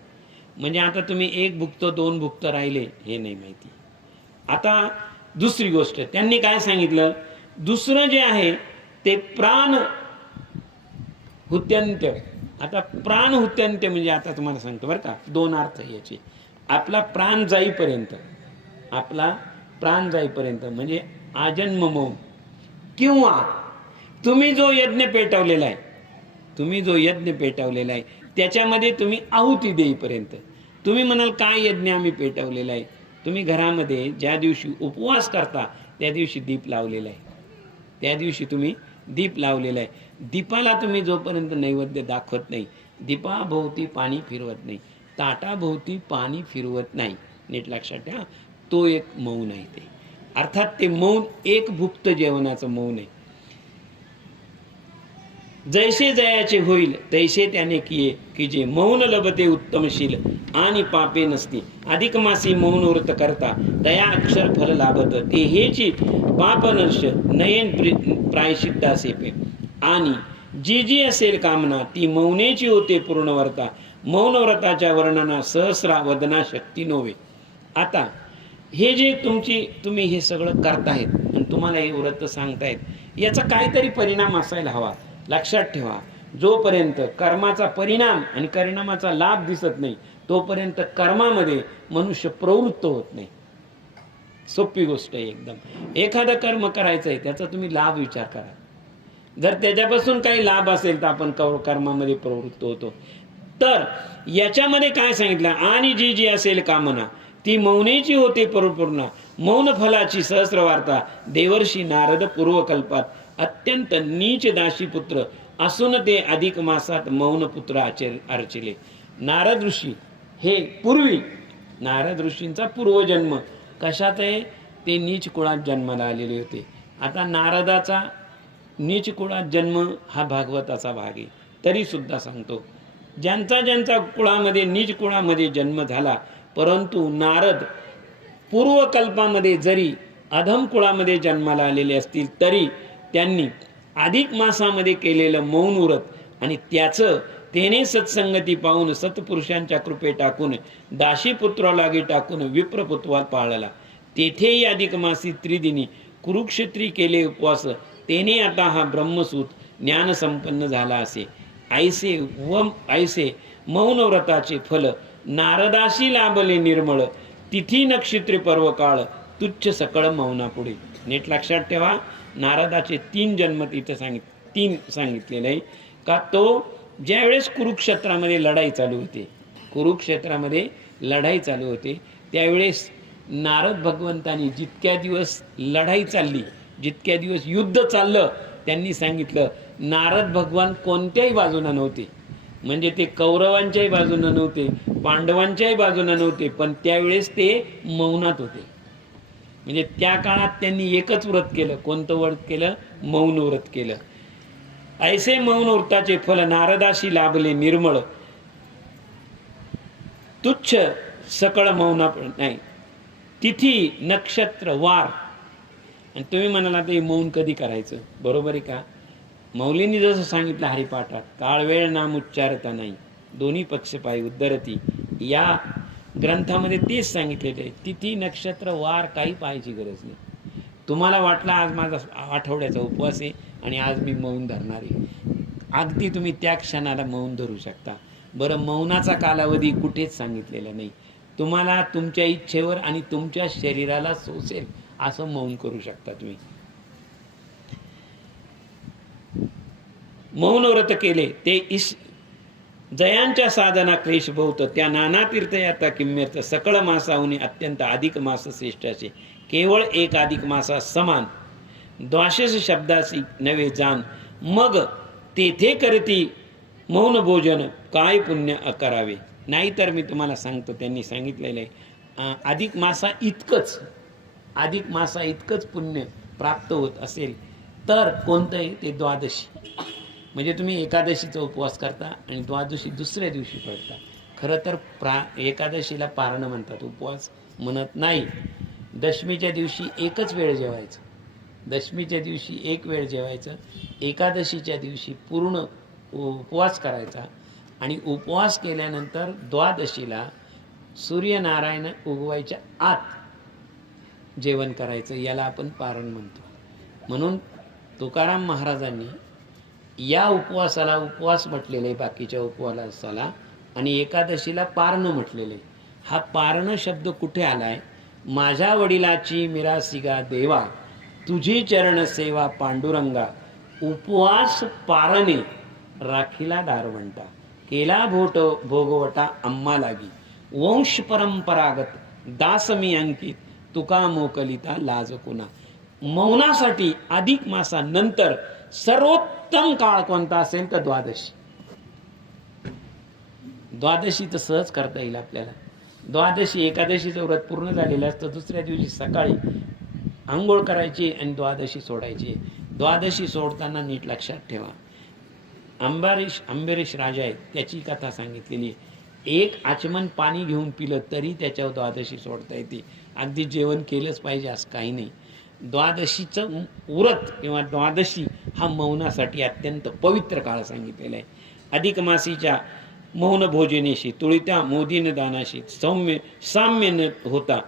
म्हणजे आता तुम्ही 1 भुकतो 2 भुकतो राहिले हे नाही माहिती. आता दुसरी गोष्ट त्यांनी काय सांगितलं, दुसरं जे आहे ते प्राण हुत्यंत्य. आता प्राण हुत्यंत्य म्हणजे आता तुम्हाला सांगतो बरं का, 2 अर्थ याचे. आपला प्राण जाईपर्यंत म्हणजे आजन्म मौन, किंवा तुम्ही जो यज्ञ पेटवलेला आहे त्याच्यामध्ये तुम्ही आहुती देईपर्यंत. तुम्ही म्हणाल काय यज्ञ आम्ही पेटवलेला आहे? तुम्ही घरामध्ये ज्या दिवशी उपवास करता त्या दिवशी दीप लावलेला आहे, त्या दिवशी तुम्ही दीप लावलेला आहे. दीपाला तुम्ही जोपर्यंत नैवेद्य दाखवत नाही, दीपाभोवती पाणी फिरवत नाही, ताटाभोवती पाणी फिरवत नाही, नीट लक्षात ठेवा, तो एक मौन आहे. ते अर्थात ते मौन एक भुक्त जेवणाचं मौन आहे. जैसे जयाचे होईल तैसे त्याने किये, की जे मौन लभते उत्तमशील आणि पापे नसते. अधिक मासी मौन व्रत करता दया अक्षर फल लाभत, ते हेची पाप नश नयन प्रायश्चित्ता सेपे. आणि जी जी असेल कामना ती मौनेची होते पूर्ण व्रता, मौन व्रताच्या वर्णना सहस्रा वदना शक्ती नोवे. आता हे जे तुम्ही हे सगळं करतायत आणि तुम्हाला हे व्रत सांगतायत, याचा काहीतरी परिणाम असायला हवा. लक्षात ठेवा, जोपर्यंत कर्माचा परिणाम आणि परिणामाचा लाभ दिसत नाही तोपर्यंत कर्मामध्ये मनुष्य प्रवृत्त होत नाही. सोपी गोष्ट आहे एकदम. एखादं कर्म करायचं आहे त्याचा तुम्ही लाभ विचार करा. जर त्याच्यापासून काही लाभ असेल तर आपण कर्मामध्ये प्रवृत्त होतो. तर याच्यामध्ये काय सांगितलं, आणि जी जी असेल कामना ती मौनेची होते परिपूर्ण, मौन फलाची सहस्र वार्ता. देवर्षी नारद पूर्वकल्पात अत्यंत नीच दाशी पुत्र असून ते अधिक मासात मौन पुत्र अर्चिले. नारद ऋषी हे पूर्वी, नारद ऋषींचा पूर्वजन्म कशात आहे, ते नीच कुळात जन्माला आलेले होते. आता नारदाचा नीच कुळात जन्म हा भागवताचा भाग आहे. तरी सुद्धा सांगतो, ज्यांचा ज्यांचा कुळामध्ये नीच कुळामध्ये जन्म झाला, परंतु नारद पूर्वकल्पामध्ये जरी अधम कुळामध्ये जन्माला आलेले असतील तरी त्यांनी अधिक मासामध्ये केलेलं मौन व्रत आणि त्याचं तेने सत्संगती पाहून सत्पुरुषांच्या कृपे टाकून दाशीपुत्रा लागी टाकून विप्रपुत्वा पाळला. तेथेही अधिक मासी त्रिदिनी कुरुक्षेत्री केले उपवास, तेने आता हा ब्रह्मसूत ज्ञान संपन्न झाला असे. ऐसे मौन व्रताचे फल नारदाशी लाभले निर्मळ, तिथी नक्षत्री पर्व काळ तुच्छ सकळ मौना पुढे. नीट लक्षात ठेवा, नारदाचे 3 जन्म तिथे तीन सांगितलेले आहे. का तो ज्यावेळेस कुरुक्षेत्रामध्ये लढाई चालू होते, कुरुक्षेत्रामध्ये लढाई चालू होते त्यावेळेस नारद भगवंतांनी जितक्या दिवस लढाई चालली, जितक्या दिवस युद्ध चाललं, त्यांनी सांगितलं नारद भगवान कोणत्याही बाजूने नव्हते. म्हणजे ते कौरवांच्याही बाजूने नव्हते, पांडवांच्याही बाजूने नव्हते, पण त्यावेळेस ते मौनात होते. म्हणजे त्या काळात त्यांनी एकच व्रत केलं. कोणतं व्रत केलं? मौन व्रत केलं. ऐसे मौन व्रताचे फल नारदाशी लाभले निर्मळ, तुच्छ सकळ मौना नाही. तिथी नक्षत्र वार. आणि तुम्ही म्हणाला ते मौन कधी करायचं, बरोबर आहे का? मौलींनी जसं सांगितलं हरिपाठात, काळ वेळ नाम उच्चारता नाही, दोन्ही पक्ष पायी उद्धरती, या ग्रंथामध्ये तेच सांगितलेले आहे. तिथी नक्षत्र वार काही पाहायची गरज नाही. तुम्हाला वाटलं आज माझा आठवड्याचा उपवास आहे आणि आज मी मौन धरणार आहे, अगदी तुम्ही त्या क्षणाला मौन धरू शकता. बरं, मौनाचा कालावधी कुठेच सांगितलेला नाही. तुम्हाला तुमच्या इच्छेवर आणि तुमच्या शरीराला सोसेल असं मौन करू शकता तुम्ही. मौन व्रत केले ते जयांच्या साधना क्लेश बहुत, त्या नाना तीर्थयाता किम्यर्थ सकळ मासाहुनी अत्यंत अधिक मास श्रेष्ठाचे. केवळ एक अधिक मासा समान द्वाशेष शब्दासी नवे जाण, मग तेथे करती मौन भोजन काय पुण्य करावे. नाहीतर मी तुम्हाला सांगतो, त्यांनी सांगितलेलं आहे अधिक मासा इतकंच पुण्य प्राप्त होत असेल तर कोणतं आहे ते? द्वादशी. म्हणजे तुम्ही एकादशीचा उपवास करता आणि द्वादशी दुसऱ्या दिवशी पडता. खरं तर एकादशीला पारण म्हणतात, उपवास म्हणत नाही. दशमीच्या दिवशी एकच वेळ जेवायचं, दशमीच्या दिवशी एक वेळ जेवायचं, एकादशीच्या दिवशी पूर्ण उपवास करायचा आणि उपवास केल्यानंतर द्वादशीला सूर्यनारायण उगवायच्या आत जेवण करायचं. याला आपण पारण म्हणतो. म्हणून तुकाराम महाराजांनी या उपवासाला उपवास म्हटलेले, बाकीच्या उपवासाला, आणि एकादशीला पारण म्हटलेले. हा पारण शब्द कुठे आलाय? माझ्या वडिलाची मिरासिगा देवा, तुझी चरण सेवा पांडुरंगा, उपवास पारणे राखीला दारवंटा, केला भोगवटा आम्हा लागी, वंश परंपरागत दास मी अंकित, तुका मोकलिता लाज कुणा. मौनासाठी अधिक मासानंतर सर्वोत्तम काळ कोणता असेल तर द्वादशी. द्वादशी तर सहज करता येईल आपल्याला. द्वादशी, एकादशीचं व्रत पूर्ण झालेलं असतं, दुसऱ्या दिवशी सकाळी आंघोळ करायची आणि द्वादशी सोडायची. द्वादशी सोडताना नीट लक्षात ठेवा, अंबरीश राजा आहेत, त्याची कथा सांगितलेली. एक आचमन पाणी घेऊन पिलं तरी त्याच्यावर द्वादशी सोडता येते. अगदी जेवण केलंच पाहिजे असं काही नाही. द्वादशीचं व्रत किंवा द्वादशी हा मौनासाठी अत्यंत पवित्र काळ सांगितलेला आहे. अधिक मासीच्या मौन भोजनेशी तुळित्या मोदीन दानाशी साम्य न होता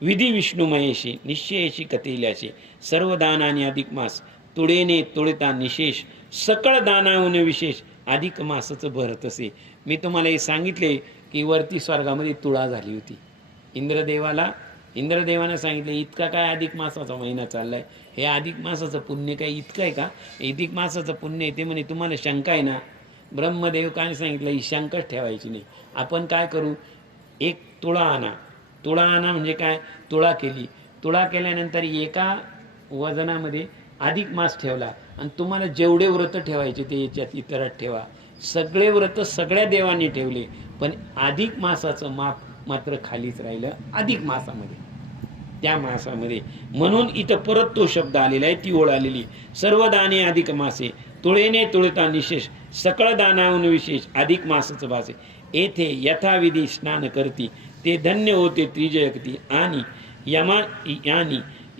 विधी विष्णुमयेशी निश्चयेशी कथिल्याशी सर्व दान आणि अधिक मास तुळेने तुळिता निशेष सकळ दानाहून विशेष अधिक मासाचं भरत असे. मी तुम्हाला हे सांगितले की वरती स्वर्गामध्ये तुळा झाली होती. इंद्रदेवानं सांगितलं इतका काय अधिक मासाचा महिना चाललाय, हे अधिक मासाचं पुण्य काय इतकं आहे का? अधिक मासाचं पुण्य आहे ते म्हणे तुम्हाला शंका आहे ना. ब्रह्मदेव काय सांगितलं, ही शंकाच ठेवायची नाही. आपण काय करू, एक तुळा आणा म्हणजे काय, तुळा केल्यानंतर एका वजनामध्ये अधिक मास ठेवला आणि तुम्हाला जेवढे व्रत ठेवायचे ते याच्यात इतरात ठेवा. सगळे व्रत सगळ्या देवांनी ठेवले, पण अधिक मासाचं माप मात्र खालीच राहिलं अधिक मासामध्ये, त्या मासामध्ये. म्हणून इथं परत तो शब्द आलेला आहे, ती ओळ आलेली. सर्व दाने अधिक मासे तुळेने तुळता निशेष सकळ दानाहून विशेष अधिक मासाचं भासे. येथे यथाविधी स्नान करती ते धन्य होते त्रिजयकती आणि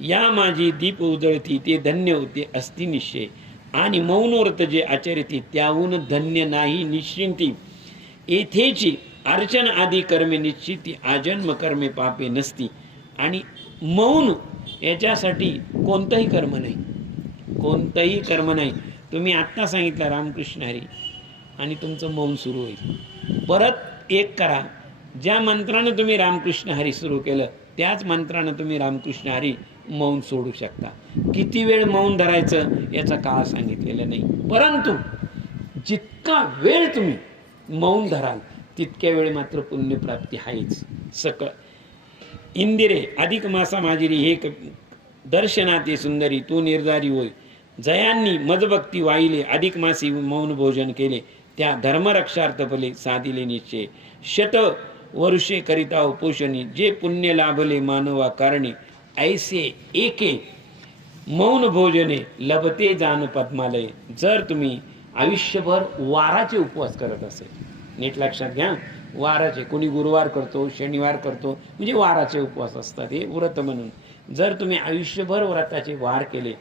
या माझी दीप उजळती ते धन्य होते अस्ति निश्चय. आणि मौन व्रत जे आचरती त्याहून धन्य नाही निश्चिंती. येथेची अर्चन आदी कर्मे निश्चिती आजन्म कर्मे पापे नसती. आणि मौन याच्यासाठी कोणतंही कर्म नाही. तुम्ही आत्ता सांगितलं रामकृष्ण हरी आणि तुमचं मौन सुरू होईल. परत एक करा, ज्या मंत्रानं तुम्ही रामकृष्ण हरी सुरू केलं त्याच मंत्रानं तुम्ही रामकृष्ण हरी मौन सोडू शकता. किती वेळ मौन धरायचं याचा काळ सांगितलेला नाही, परंतु जितका वेळ तुम्ही मौन धराल तितक्या वेळ मात्र पुण्यप्राप्ती आहेच. सकळ इंदिरे अधिक मासा माझिरी हे दर्शनाते सुंदरी तू निर्धारी होय. जयांनी मजभक्ती वाहिले अधिक मासी मौन भोजन केले त्या धर्मरक्षार्थ फले साधिले निश्चय. शत वर्षे करिता उपोषणी जे पुण्य लाभले मानवा कारणे ऐसे एके मौन भोजने लभते जान पद्मालय. जर तुम्ही आयुष्यभर वाराचे उपवास करत असेल, नीट लक्षात घ्या, वाराचे, कोणी गुरुवार करतो, शनिवार करतो, म्हणजे वाराचे उपवास असतात हे व्रत म्हणून. जर तुम्ही आयुष्यभर व्रताचे वार केले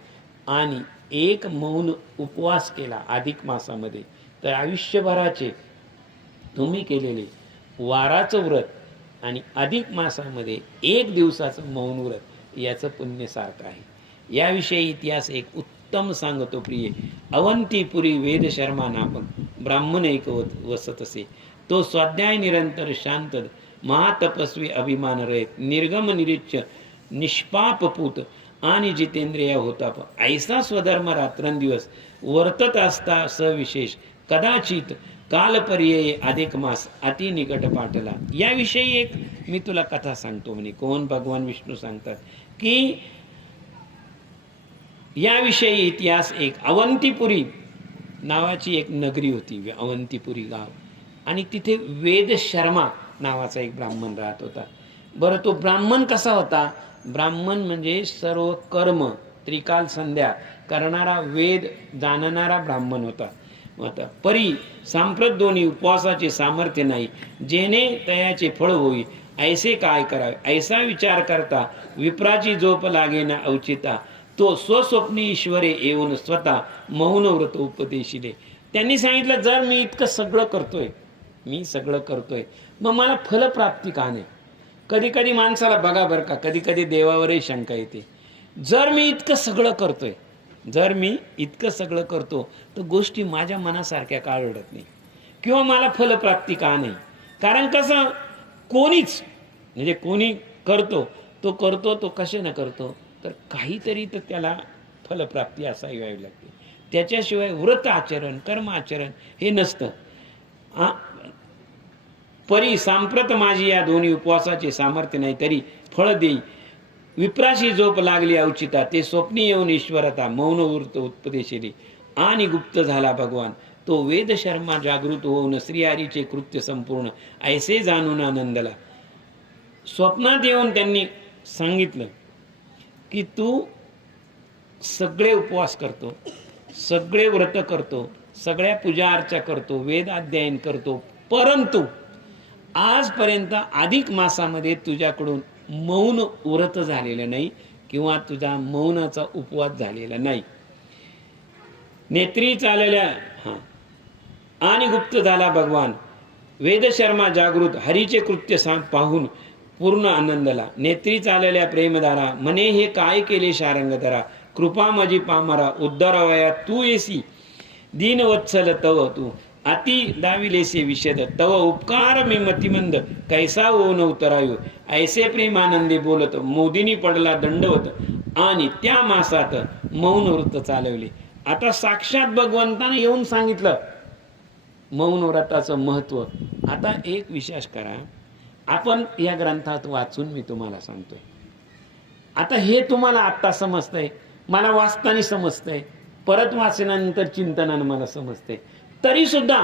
आणि एक मौन उपवास केला अधिक मासामध्ये, तर आयुष्यभराचे तुम्ही केलेले वाराचं व्रत आणि अधिक मासामध्ये एक दिवसाचं मौन व्रत याचं पुण्य सारखं आहे. याविषयी इतिहास एक उत्तम सांगतो प्रिय. अवंतीपुरी वेद शर्मा नापक ब्राह्मण एक वसत असे. तो स्वाध्याय निरंतर शांत महातपस्वी अभिमान रहित निर्गम निरीच्छ निष्पापपूत आणि जितेंद्रिय होता. ऐसा स्वधर्म रात्रंदिवस वर्तत असता सविशेष कदाचित कालपर्यय अधिक मास अति निकट पाठला. याविषयी एक मी तुला कथा सांगतो म्हणे. कोण? भगवान विष्णू सांगतात की याविषयी इतिहास एक. अवंतीपुरी नावाची एक नगरी होती, अवंतीपुरी गाव, आणि तिथे वेद शर्मा नावाचा एक ब्राह्मण राहत होता. बरं, तो ब्राह्मण कसा होता? ब्राह्मण म्हणजे सर्व कर्म त्रिकाल संध्या करणारा, वेद जाणणारा ब्राह्मण होता. परी सांप्रत दोन्ही उपवासाचे सामर्थ्य नाही, जेणे तयाचे फळ होई ऐसे काय करावे. ऐसा विचार करता विप्राची झोप लागे ना औचिता. तो स्वस्वप्नी ईश्वरे येऊन स्वतः मौन व्रत उपदेशिले. त्यांनी सांगितलं, जर मी इतकं सगळं करतोय मग मला फलप्राप्ती का नाही? कधी कधी माणसाला बघा बरं का, कधी कधी देवावरही शंका येते. जर मी इतकं सगळं करतो तर गोष्टी माझ्या मनासारख्या का घडत नाही, किंवा मला फलप्राप्ती का नाही? कारण कसं, कोणी करतो तो कशाने करतो, तर काहीतरी तर त्याला फलप्राप्ती असावी व्हावी लागते. त्याच्याशिवाय व्रत आचरण कर्म आचरण हे नसतं. परी सांप्रत माझी या दोन्ही उपवासाचे सामर्थ्य नाही, तरी फळ देई विप्राशी झोप लागली औचिता. ते स्वप्नी येऊन ईश्वरता मौन व्रत उपदेशिले आणि गुप्त झाला भगवान. तो वेद शर्मा जागृत होऊन श्रीहरीचे कृत्य संपूर्ण ऐसे जाणून आनंदला. स्वप्नात येऊन त्यांनी सांगितलं की तू सगळे उपवास करतो, सगळे व्रत करतो, सगळ्या पूजा अर्चा करतो, वेद अध्ययन करतो, परंतु आजपर्यंत अधिक मासामध्ये तुझ्याकडून मौन व्रत झालेलं नाही. किंवा तुझा मौनाचा उपवास झालेला नाही. नेत्री चालल्या हां आणि गुप्त झाला भगवान. वेदशर्मा जागृत हरीचे कृत्य पाहून पूर्ण आनंदला. नेत्री चालल्या प्रेमधारा म्हणे हे काय केले शारंगधरा. कृपा माझी पामरा उद्धारवया तू येसी. दीनवत्सल तव तू अति दाविलेसे विषद. तव उपकार मी मतिमंद कैसा ओ नवतरायो. ऐसे प्रेमानंदे बोलत मोदीनी पडला दंडवत. आणि त्या मासात मौन व्रत चालवले. आता साक्षात भगवंताने येऊन सांगितलं मौन व्रताचं महत्व. आता एक विशेष करा, आपण या ग्रंथात वाचून मी तुम्हाला सांगतोय. आता हे तुम्हाला आत्ता समजतंय, मला वाचताना समजतंय, परत वाचल्यानंतर चिंतनानं मला समजतंय. तरी सुद्धा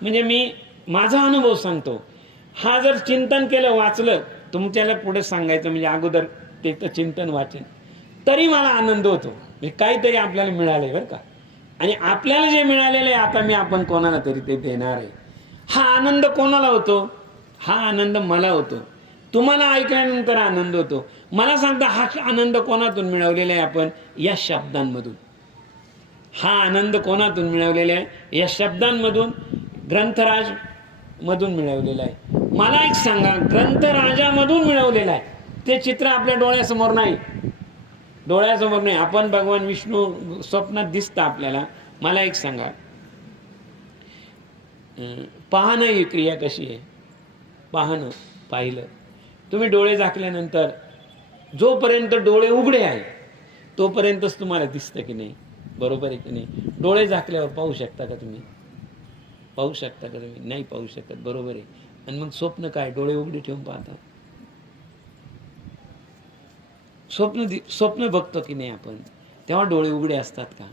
म्हणजे मी माझा अनुभव सांगतो. हा जर चिंतन केलं वाचलं तुमच्याला पुढे सांगायचं म्हणजे अगोदर ते तर चिंतन वाचन तरी मला आनंद होतो. म्हणजे काहीतरी आपल्याला मिळालंय बरं का. आणि आपल्याला जे मिळालेलं आहे आता मी आपण कोणाला तरी ते देणार आहे. हा आनंद कोणाला होतो? हा आनंद मला होतो. तुम्हाला ऐकल्यानंतर आनंद होतो. मला सांगता हा आनंद कोणातून मिळवलेला आहे? आपण या शब्दांमधून. हा आनंद कोणातून मिळवलेला आहे? या शब्दांमधून, ग्रंथराज मधून मिळवलेला आहे. मला एक सांगा, ग्रंथराजामधून मिळवलेला आहे ते चित्र आपल्या डोळ्यासमोर नाही, डोळ्यासमोर नाही. आपण भगवान विष्णू स्वप्नात दिसतं आपल्याला. मला एक सांगा, पाहणं ही क्रिया कशी आहे? पाहणं, पाहिलं तुम्ही डोळे झाकल्यानंतर जोपर्यंत डोळे उघडे आहे तोपर्यंतच तुम्हाला दिसतं की नाही? बरोबर आहे की नाही? डोळे झाकल्यावर पाहू शकता का तुम्ही? पाहू शकता का तुम्ही? नाही पाहू शकत. बरोबर आहे. आणि मग स्वप्न काय? डोळे उघडे ठेवून पाहता. स्वप्न बघतो की नाही आपण, तेव्हा डोळे उघडे असतात का?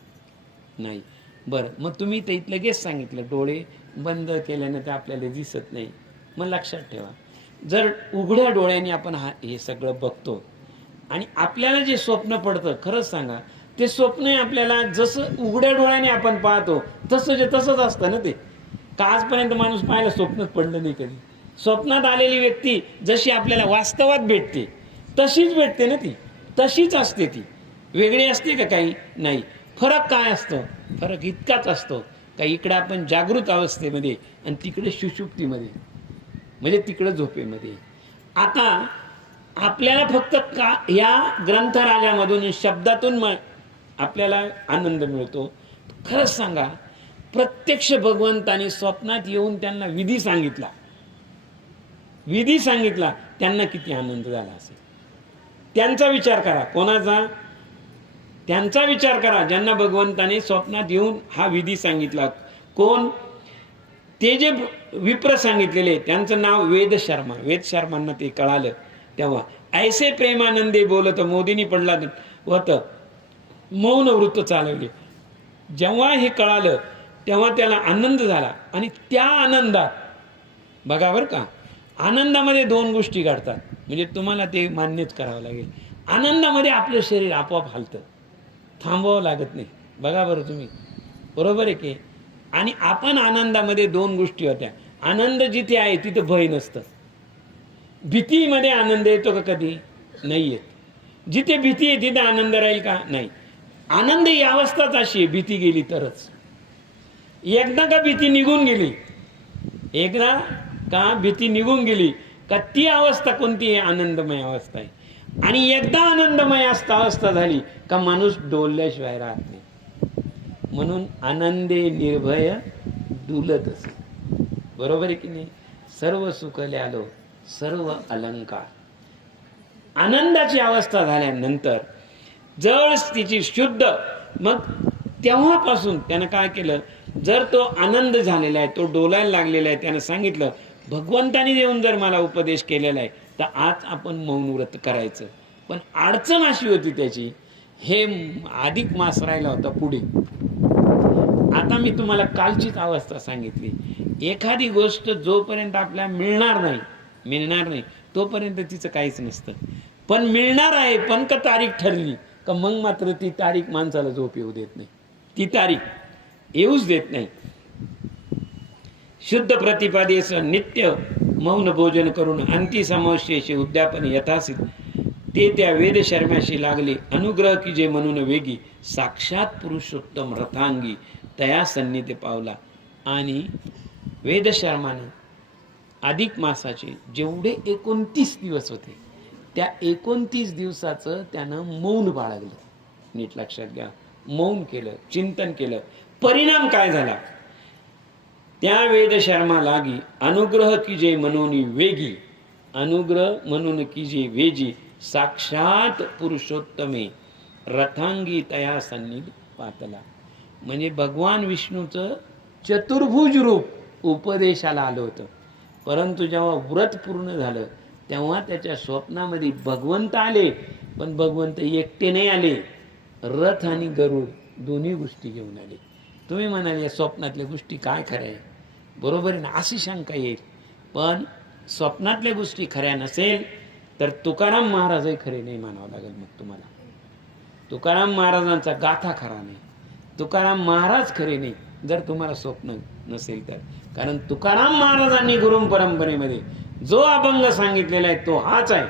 नाही. बरं, मग तुम्ही ते लगेच सांगितलं डोळे बंद केल्यानं ते आपल्याला दिसत नाही. मग लक्षात ठेवा, जर उघड्या डोळ्याने आपण हे सगळं बघतो आणि आपल्याला जे स्वप्न पडतं, खरंच सांगा ते स्वप्न आपल्याला जसं उघड्या डोळ्याने आपण पाहतो तसंच असतं ना ते. का आजपर्यंत माणूस पाहायला स्वप्नच पडलं नाही कधी. स्वप्नात आलेली व्यक्ती जशी आपल्याला वास्तवात भेटते तशीच भेटते ना ती, तशीच असते ती. वेगळी असते का काही? नाही. फरक काय असतो? फरक इतकाच असतो का इकडे आपण जागृत अवस्थेमध्ये आणि तिकडे सुषुप्तीमध्ये, म्हणजे तिकडे झोपेमध्ये. आता आपल्याला फक्त का या ग्रंथराजामधून शब्दातून आपल्याला आनंद मिळतो. खरंच सांगा, प्रत्यक्ष भगवंताने स्वप्नात येऊन त्यांना विधी सांगितला, त्यांना किती आनंद झाला असेल. त्यांचा विचार करा. कोणाचा? त्यांचा विचार करा ज्यांना भगवंताने स्वप्नात येऊन हा विधी सांगितला. कोण? ते जे विप्र सांगितलेले, त्यांचं नाव वेदशर्मा. वेदशर्मांना ते कळालं तेव्हा ऐसे प्रेमानंदे बोलत मोदीनी पडला होत मौन वृत्त चालवले. जेव्हा हे कळालं तेव्हा त्याला आनंद झाला. आणि त्या आनंदात बघा बरं का, आनंदामध्ये दोन गोष्टी घडतात. म्हणजे तुम्हाला ते मान्यच करावं लागेल. आनंदामध्ये आपलं शरीर आपोआप हलतं, थांबवावं लागत नाही. बघा बरं तुम्ही, बरोबर आहे की? आणि आपण आनंदामध्ये दोन गोष्टी होत्या. आनंद जिथे आहे तिथं भय नसतं. भीतीमध्ये आनंद येतो का? कधी नाही येत. जिथे भीती आहे तिथे आनंद राहील का? नाही. आनंद ही अवस्थाच अशी आहे, भीती गेली तरच. एकदा का भीती निघून गेली, एकदा का भीती निघून गेली का ती अवस्था कोणती आहे? आनंदमय अवस्था आहे. आणि एकदा आनंदमय अवस्था झाली का माणूस डोलल्याशिवाय राहत नाही. म्हणून आनंदे निर्भय डुलत असे. बरोबर आहे की नाही? सर्व सुख ल्यालो सर्व अलंकार. आनंदाची अवस्था झाल्यानंतर जवळ तिची शुद्ध, मग तेव्हापासून त्यानं काय केलं? जर तो आनंद झालेला आहे, तो डोलायला लागलेला आहे, त्यानं सांगितलं भगवंतानी देऊन जर मला उपदेश केलेला आहे तर आज आपण मौन व्रत करायचं. पण अडचण अशी होती त्याची, हे अधिक मास राहिला होता पुढे. आता मी तुम्हाला कालचीच अवस्था सांगितली. एखादी गोष्ट जोपर्यंत आपल्याला मिळणार नाही तोपर्यंत तिचं काहीच नसतं. पण मिळणार आहे पण का तारीख ठरली का मग मात्र ती तारीख माणसाला झोप येऊ देत नाही, ती तारीख येऊच देत नाही. शुद्ध प्रतिपादेश नित्य मौन भोजन करून अंती समावेशेचे उद्यापन यथासित. ते त्या वेद शर्म्याशी लागले अनुग्रह की जे म्हणून वेगी साक्षात पुरुषोत्तम रथांगी तया सन्निधी पावला. आणि वेद शर्मानं अधिक मासाचे जेवढे 29 दिवस होते त्या 29 दिवसाचं त्यानं मौन बाळगलं. नीट लक्षात घ्या, मौन केलं, चिंतन केलं. परिणाम काय झाला? त्या वेद शर्मा लागी अनुग्रह की जे म्हणून वेगी, अनुग्रह म्हणून की जे वेजी साक्षात पुरुषोत्तमे रथांगी तया सन्निधी पातला. म्हणजे भगवान विष्णूचं चतुर्भुज रूप उपदेशाला आलं होतं. परंतु जेव्हा व्रत पूर्ण झालं तेव्हा त्याच्या स्वप्नामध्ये भगवंत आले. पण भगवंत एकटे नाही आले, रथ आणि गरुड दोन्ही गोष्टी घेऊन आले. तुम्ही म्हणाल या स्वप्नातल्या गोष्टी काय खऱ्या आहे? बरोबर आहे ना, अशी शंका येईल. पण स्वप्नातल्या गोष्टी खऱ्या नसेल तर तुकाराम महाराजही खरे नाही मानावं लागेल. मग तुम्हाला तुकाराम महाराजांचा गाथा खरा नाही, तुकाराम महाराज खरे नाही जर तुम्हाला स्वप्न नसेल तर. कारण तुकाराम महाराजांनी गुरु परंपरेमध्ये जो अभंग सांगितलेला आहे तो हाच आहे.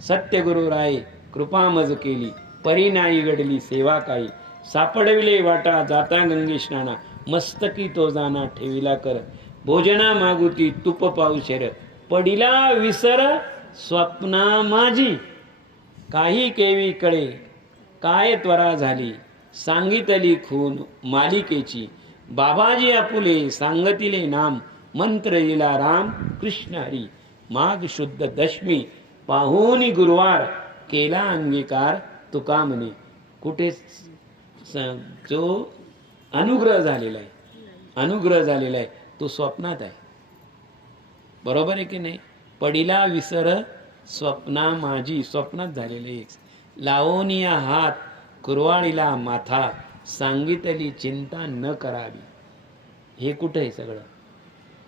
सत्य गुरु राय कृपा मज केली परी नाही घडली सेवा काही सापडविले वाटा जाता गंगे स्नाना मस्तकी तो जाना ठेविला कर भोजना मागुती तुप पाऊशेर पडिला विसर स्वप्ना माझी काही केवी कळे काय त्वरा झाली सांगितली खून मालिकेची बाबाजी आपुले सांगतिले नाम मंत्र लिला राम कृष्ण हरी माघ शुद्ध दशमी पाहुनी गुरुवार केला अंगीकार तुका म्हणे. कुठे जो अनुग्रह झालेला आहे, अनुग्रह झालेला आहे तो स्वप्नात आहे. बरोबर आहे की नाही? पडिला विसर स्वप्ना माझी, स्वप्नात झालेले. लावोनिया हात कुरवाडीला माथा सांगितली चिंता न करावी. हे कुठे आहे सगळं?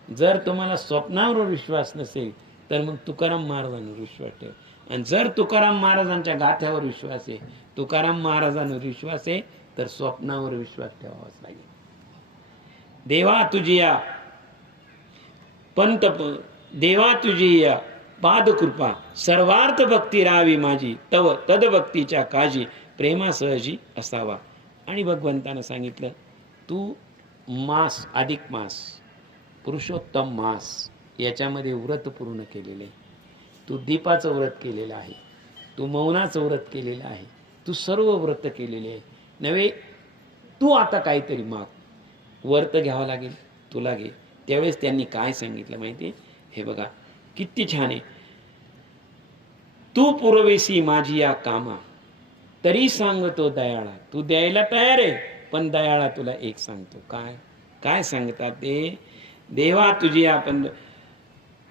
जर तुम्हाला स्वप्नावर विश्वास नसेल तर मग तुकाराम महाराजांवर विश्वास ठेव. आणि जर तुकाराम महाराजांच्या गाथ्यावर विश्वास आहे, तुकाराम महाराजांवर विश्वास आहे तर स्वप्नावर विश्वास ठेवावाच लागेल. देवा तुझी या पंत देवा तुझी या पाद कृपा सर्वार्थ भक्ती राहावी माझी तव तदभक्तीच्या काजी प्रेमा सहजी असावा. आणि भगवंतानं सांगितलं तू मास अधिक मास पुरुषोत्तम मास याच्यामध्ये व्रत पूर्ण केलेले आहे. तू दीपाचं व्रत केलेलं आहे, तू मौनाचं व्रत केलेलं आहे, तू सर्व व्रत केलेले आहे नव्हे. तू आता काहीतरी माग, व्रत घ्यावं लागेल तुला, घे. त्यावेळेस त्यांनी काय सांगितलं माहिती? हे बघा किती छान आहे. तू पुरवेसी माझी या कामा तरी सांगतो दयाळा. तू द्यायला तयार आहे पण दयाळा तुला एक सांगतो. काय काय सांगतात ते? देवा तुझी आपण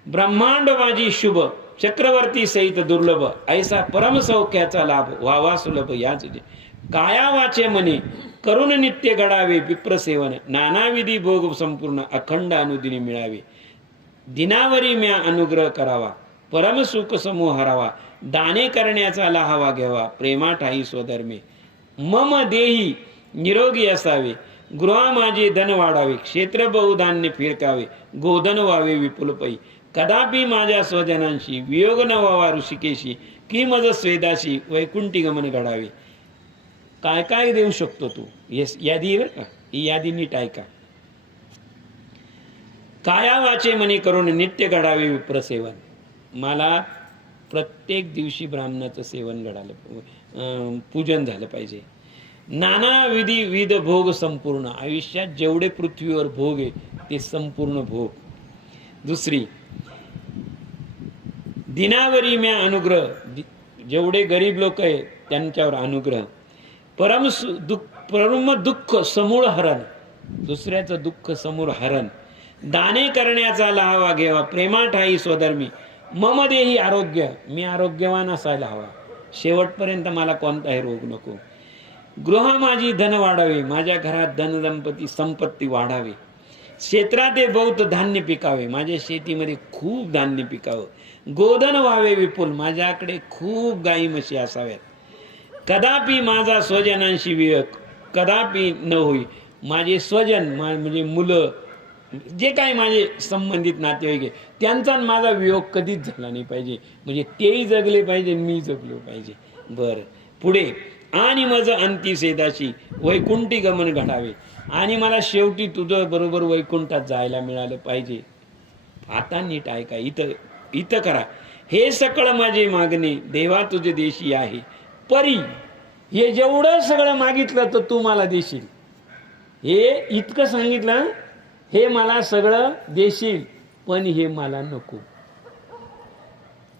ब्रह्मांड माझी शुभ चक्रवर्ती सहित दुर्लभ ऐसा परम सौख्याचा लाभ व्हावा सुलभ या तुझे काया वाचे म्हणे करुण नित्य घडावे विप्रसेवन नानाविधी भोग संपूर्ण अखंड अनुदिनी मिळावे. दिनावरी म्या अनुग्रह करावा परम सुख समूह हरावा दाने करण्याचा लहावा घ्यावा प्रेमा ठाई स्वधर्मे मम देही निरोगी असावे गृहा माझे धन वाढावे क्षेत्र बहुधान्य फिरकावे गोधन व्हावे विपुल पै कदापि माझ्या स्वजनांशी वियोग न व्हावा ऋषिकेशी की मज स्वेदाशी वैकुंठी गमन घडावे. काय काय देऊ शकतो तू? येस यादी बरं का, ही यादी नीट ऐका. काया वाचे म्हणे करून नित्य घडावे विप्रसेवन. मला प्रत्येक दिवशी ब्राह्मणाचं सेवन घडालं, पूजन झालं पाहिजे. नाना विध भोग संपूर्ण आयुष्यात जेवढे पृथ्वीवर भोग आहे ते संपूर्ण भोग. दुसरी दिनावरी म्या अनुग्रह, जेवढे गरीब लोक आहे त्यांच्यावर अनुग्रह. परम दुःख समूळ हरण, दुसऱ्याचं दुःख समूळ हरण. दाने करण्याचा लहावा घ्यावा प्रेमा ठाई स्वधर्मी मम देही आरोग्य, मी आरोग्यवान असायला हवा शेवटपर्यंत मला कोणताही रोग नको. गृह माझी धन वाढावे, माझ्या घरात धन दंपती संपत्ती वाढावे. क्षेत्रात बहुत धान्य पिकावे, माझ्या शेतीमध्ये खूप धान्य पिकावं. गोधन व्हावे विपुल, माझ्याकडे खूप गाई म्हशी असाव्यात. कदापि माझा स्वजनांशी विवेक कदापि न होई, माझे स्वजन म्हणजे मुलं जे काही माझे संबंधित नातेवाईक आहे त्यांचा आणि माझा वियोग कधीच झाला नाही पाहिजे, म्हणजे तेही जगले पाहिजे मी जगलो पाहिजे. बरं पुढे, आणि माझं अंती सेदाशी वैकुंठी गमन घडावे, आणि मला शेवटी तुझं बरोबर वैकुंठात जायला मिळालं पाहिजे. आता नीट ऐका, इथं करा. हे सकळ माझे मागणे देवा तुझे देशी आहे परी. हे जेवढं सगळं मागितलं तर तू मला देशील, हे इतकं सांगितलं, हे मला सगळं देशील पण हे मला नको.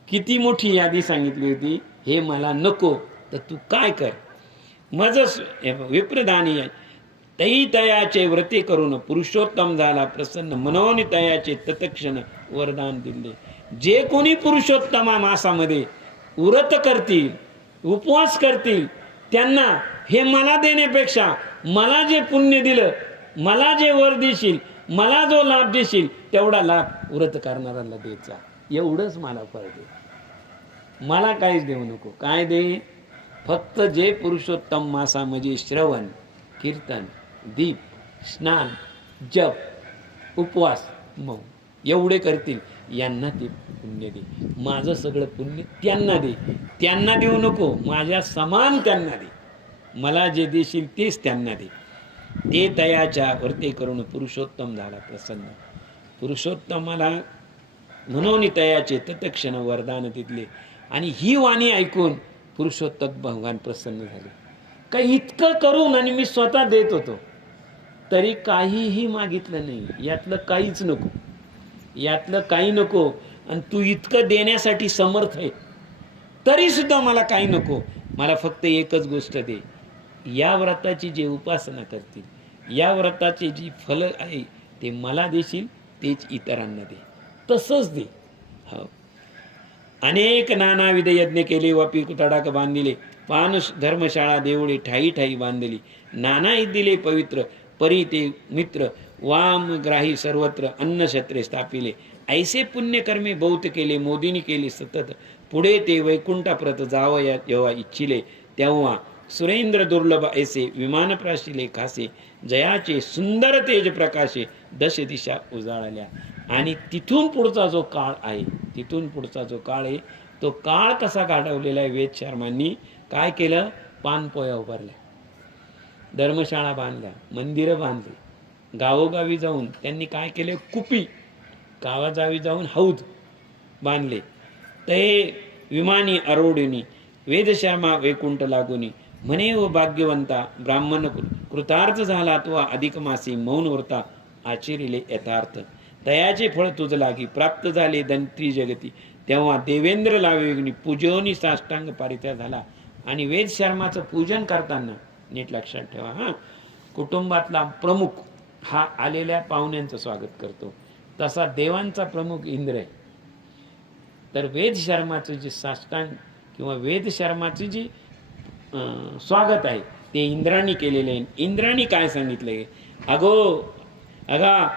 किती मोठी यादी सांगितली होती, हे मला नको तर तू काय कर. मज विप्रदानी तई तयाचे व्रते करून पुरुषोत्तम झाला प्रसन्न, मनोनी तयाचे तत्क्षण वरदान दिले. जे कोणी पुरुषोत्तमा मासामध्ये व्रत करतील, उपवास करतील, त्यांना हे मला देण्यापेक्षा मला जे पुण्य दिलं, मला जे वर देशील, मला जो लाभ देशील तेवढा लाभ व्रत करणाऱ्याला द्यायचा. एवढंच मला फळ दे, मला काहीच देऊ नको. काय दे? फक्त जे पुरुषोत्तम मासामध्ये श्रवण, कीर्तन, दीप, स्नान, जप, उपवास, मौन एवढे करतील यांना ते पुण्य दे. माझं सगळं पुण्य त्यांना दे. त्यांना देऊ नको, माझ्या समान त्यांना दे. मला जे देशील तेच त्यांना दे. ते तयाच्या वर्ते करून पुरुषोत्तम झाला प्रसन्न. पुरुषोत्तमाला म्हणून तयाचे तत्क्षण वरदान दिले. आणि ही वाणी ऐकून पुरुषोत्तम भगवान प्रसन्न झाले. काही इतकं करून आणि मी स्वतः देत होतो तरी काहीही मागितलं नाही. यातलं काहीच नको, यातलं काही नको. आणि तू इतकं देण्यासाठी समर्थ आहे तरी सुद्धा मला काही नको. मला फक्त एकच गोष्ट दे, या व्रताची जे उपासना करतील, या व्रताचे जी फल आहे ते मला देशील, तेच इतरांना दे. तसंच दे. हो, अनेक नानाविध यज्ञ केले, वापी तडाख बांधिले, पान धर्मशाळा देवळे ठाई ठाई बांधली. नाना दिले पवित्र परी ते मित्र, वाम ग्राही सर्वत्र अन्न क्षत्रे स्थापिले. ऐसे पुण्यकर्मे बहुत केले, मोदींनी केले सतत. पुढे ते वैकुंठाप्रत जावया जेव्हा इच्छिले, तेव्हा सुरेंद्र दुर्लभ ऐसे विमान प्राशिले खासे. जयाचे सुंदर तेज प्रकाशे, दश दिशा उजाळल्या. आणि तिथून पुढचा जो काळ आहे, तिथून पुढचा जो काळ आहे तो काळ कसा गाठवलेला आहे. वेद शर्मांनी काय केलं? पानपोया उभारल्या, धर्मशाळा बांधल्या, मंदिरं बांधली. गावोगावी जाऊन त्यांनी काय केले? कुपी, गावाजावी जाऊन हौद बांधले. ते विमानी अरोडिनी वेदशर्मा वैकुंठ लागुनी. म्हणे व भाग्यवंता ब्राह्मण कृतार्थ झाला तो अधिक मासी, मौन व्रता आचरिले यथार्थ. तयाचे फळ तुझ लागी प्राप्त झाले धनत्री जगती. तेव्हा देवेंद्र लावेग्नी पूजोनी साष्टांग पारित्या झाला. आणि वेद शर्माचं पूजन करताना नीट लक्षात ठेवा, हा, कुटुंबातला प्रमुख हा आलेल्या पाहुण्यांचं स्वागत करतो. तसा देवांचा प्रमुख इंद्र आहे. तर वेद शर्माचं जे साष्टांग किंवा वेद शर्माचे जे स्वागत आहे ते इंद्राणी केलेले आहे. इंद्राणी काय सांगितलंय? अगा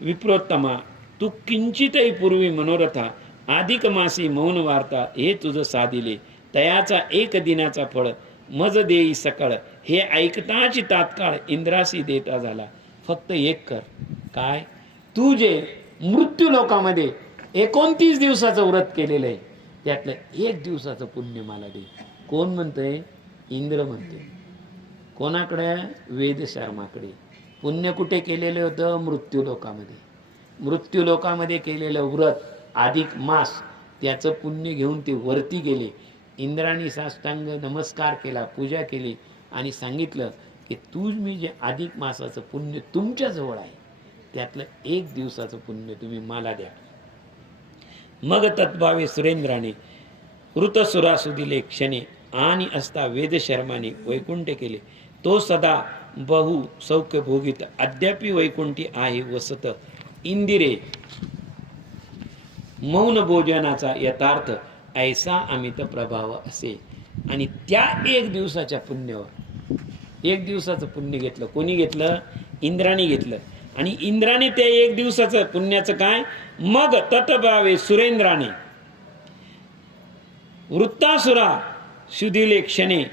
विप्रोत्तमा, तू किंचितही पूर्वी मनोरथा अधिक मासी मौन वार्ता हे तुझं साधिले. तयाचा एक दिनाचा फळ मज देई सकळ. हे ऐकताची तात्काळ इंद्रासी देता झाला. फक्त एक कर, काय? तू जे मृत्यू लोकामध्ये 29 दिवसाचं व्रत केलेलं आहे त्यातलं 1 दिवसाचं पुण्य मला दे. कोण म्हणतंय? इंद्र म्हणते. कोणाकडे? वेद शर्माकडे. पुण्य कुठे केलेलं होतं? मृत्यू लोकामध्ये. मृत्यू लोकामध्ये केलेलं व्रत अधिक मास त्याचं पुण्य घेऊन ते वरती गेले. इंद्राणी साष्टांग नमस्कार केला, पूजा केली आणि सांगितलं की तू मी जे अधिक मासाचं पुण्य तुमच्या जवळ आहे त्यातलं 1 दिवसाचं पुण्य तुम्ही मला द्या. मग तत्भावे सुरेंद्राने ऋतसुरासु दिले क्षणे. आणि असता वेद शर्माने वैकुंठ केले. तो सदा बहु सौख्य भोगित अद्यापि वैकुंठी आहे वसत. इंदिरे मौन भोजनाचा यथार्थ ऐसा अमित प्रभाव असे. आणि त्या 1 दिवसाच्या पुण्यावर 1 दिवसाचं पुण्य घेतलं. कोणी घेतलं? इंद्राने घेतलं. आणि इंद्राने त्या 1 दिवसाचं पुण्याचं काय? मग तत्भावे सुरेंद्राने वृत्तासुरा शुदिले क्षणे.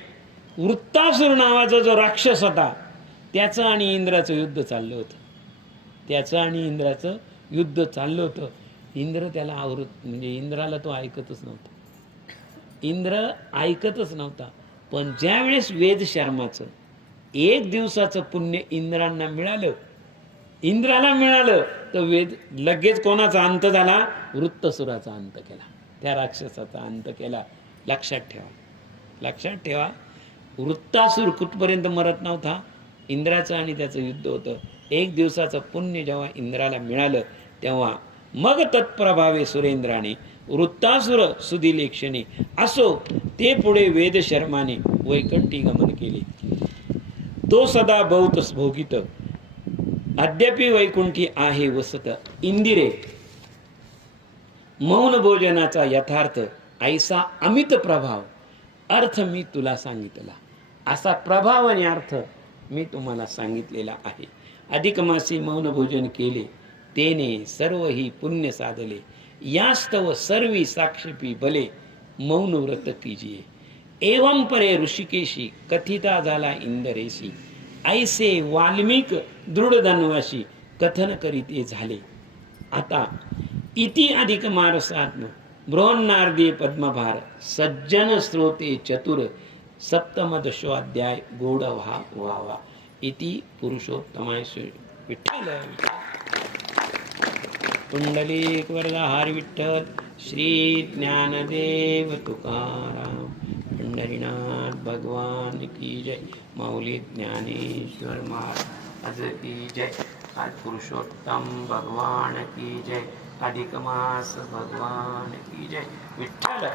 वृत्तासुर नावाचा जो राक्षस होता त्याचं आणि इंद्राचं युद्ध चाललं होतं. त्याचं आणि इंद्राचं युद्ध चाललं होतं. इंद्र त्याला म्हणजे इंद्राला तो ऐकतच नव्हता. इंद्र ऐकतच नव्हता. पण ज्यावेळेस वेद शर्माचं 1 दिवसाचं पुण्य इंद्राला मिळालं तर वेद लगेच कोणाचा अंत झाला? वृत्तसुराचा अंत केला, त्या राक्षसाचा अंत केला. लक्षात ठेवा, वृत्तासूर कुठपर्यंत मरत नव्हता. इंद्राचं आणि त्याचं युद्ध होतं. 1 दिवसाचं पुण्य जेव्हा इंद्राला मिळालं तेव्हा मग तत्प्रभावे सुरेंद्राने वृत्तासुर सुदिले क्षणी असो ते पुढे वेद शर्माने वैकुंठी गमन केले. तो सदा बहुत भोगित अद्यापि वैकुंठी आहे वसत. इंदिरे मौन भोजनाचा यथार्थ ऐसा अमित प्रभाव अर्थ मी तुला सांगितला. असा प्रभाव आणि अर्थ मी तुम्हाला सांगितलेला आहे. अधिक मासी मौन भोजन केले तेने सर्व ही पुण्य साधले. यास्तव सर्वी साक्षीपी भले मौन व्रत कीजिये. एवं परे ऋषिकेशी कथिता झाला इंदरेशी ऐसे वाल्मिक दृढ धनवाशी कथन करीते झाले. आता इति अधिक मारसात्म बृहन्नारदी पद्मभार सज्जन श्रोते चतुर सप्तम दशोध्याय गोड व्हावा. इति पुरुषोत्तमाय विठ्ठल. पुंडलिक वरदा हरी विठ्ठल. श्री ज्ञानदेव तुकाराम पंढरीनाथ भगवान की जय. माऊली ज्ञानेश्वर महाराज की जय. आज पुरुषोत्तम भगवान की जय. अधिक मास भगवान की जय. विठ्ठल.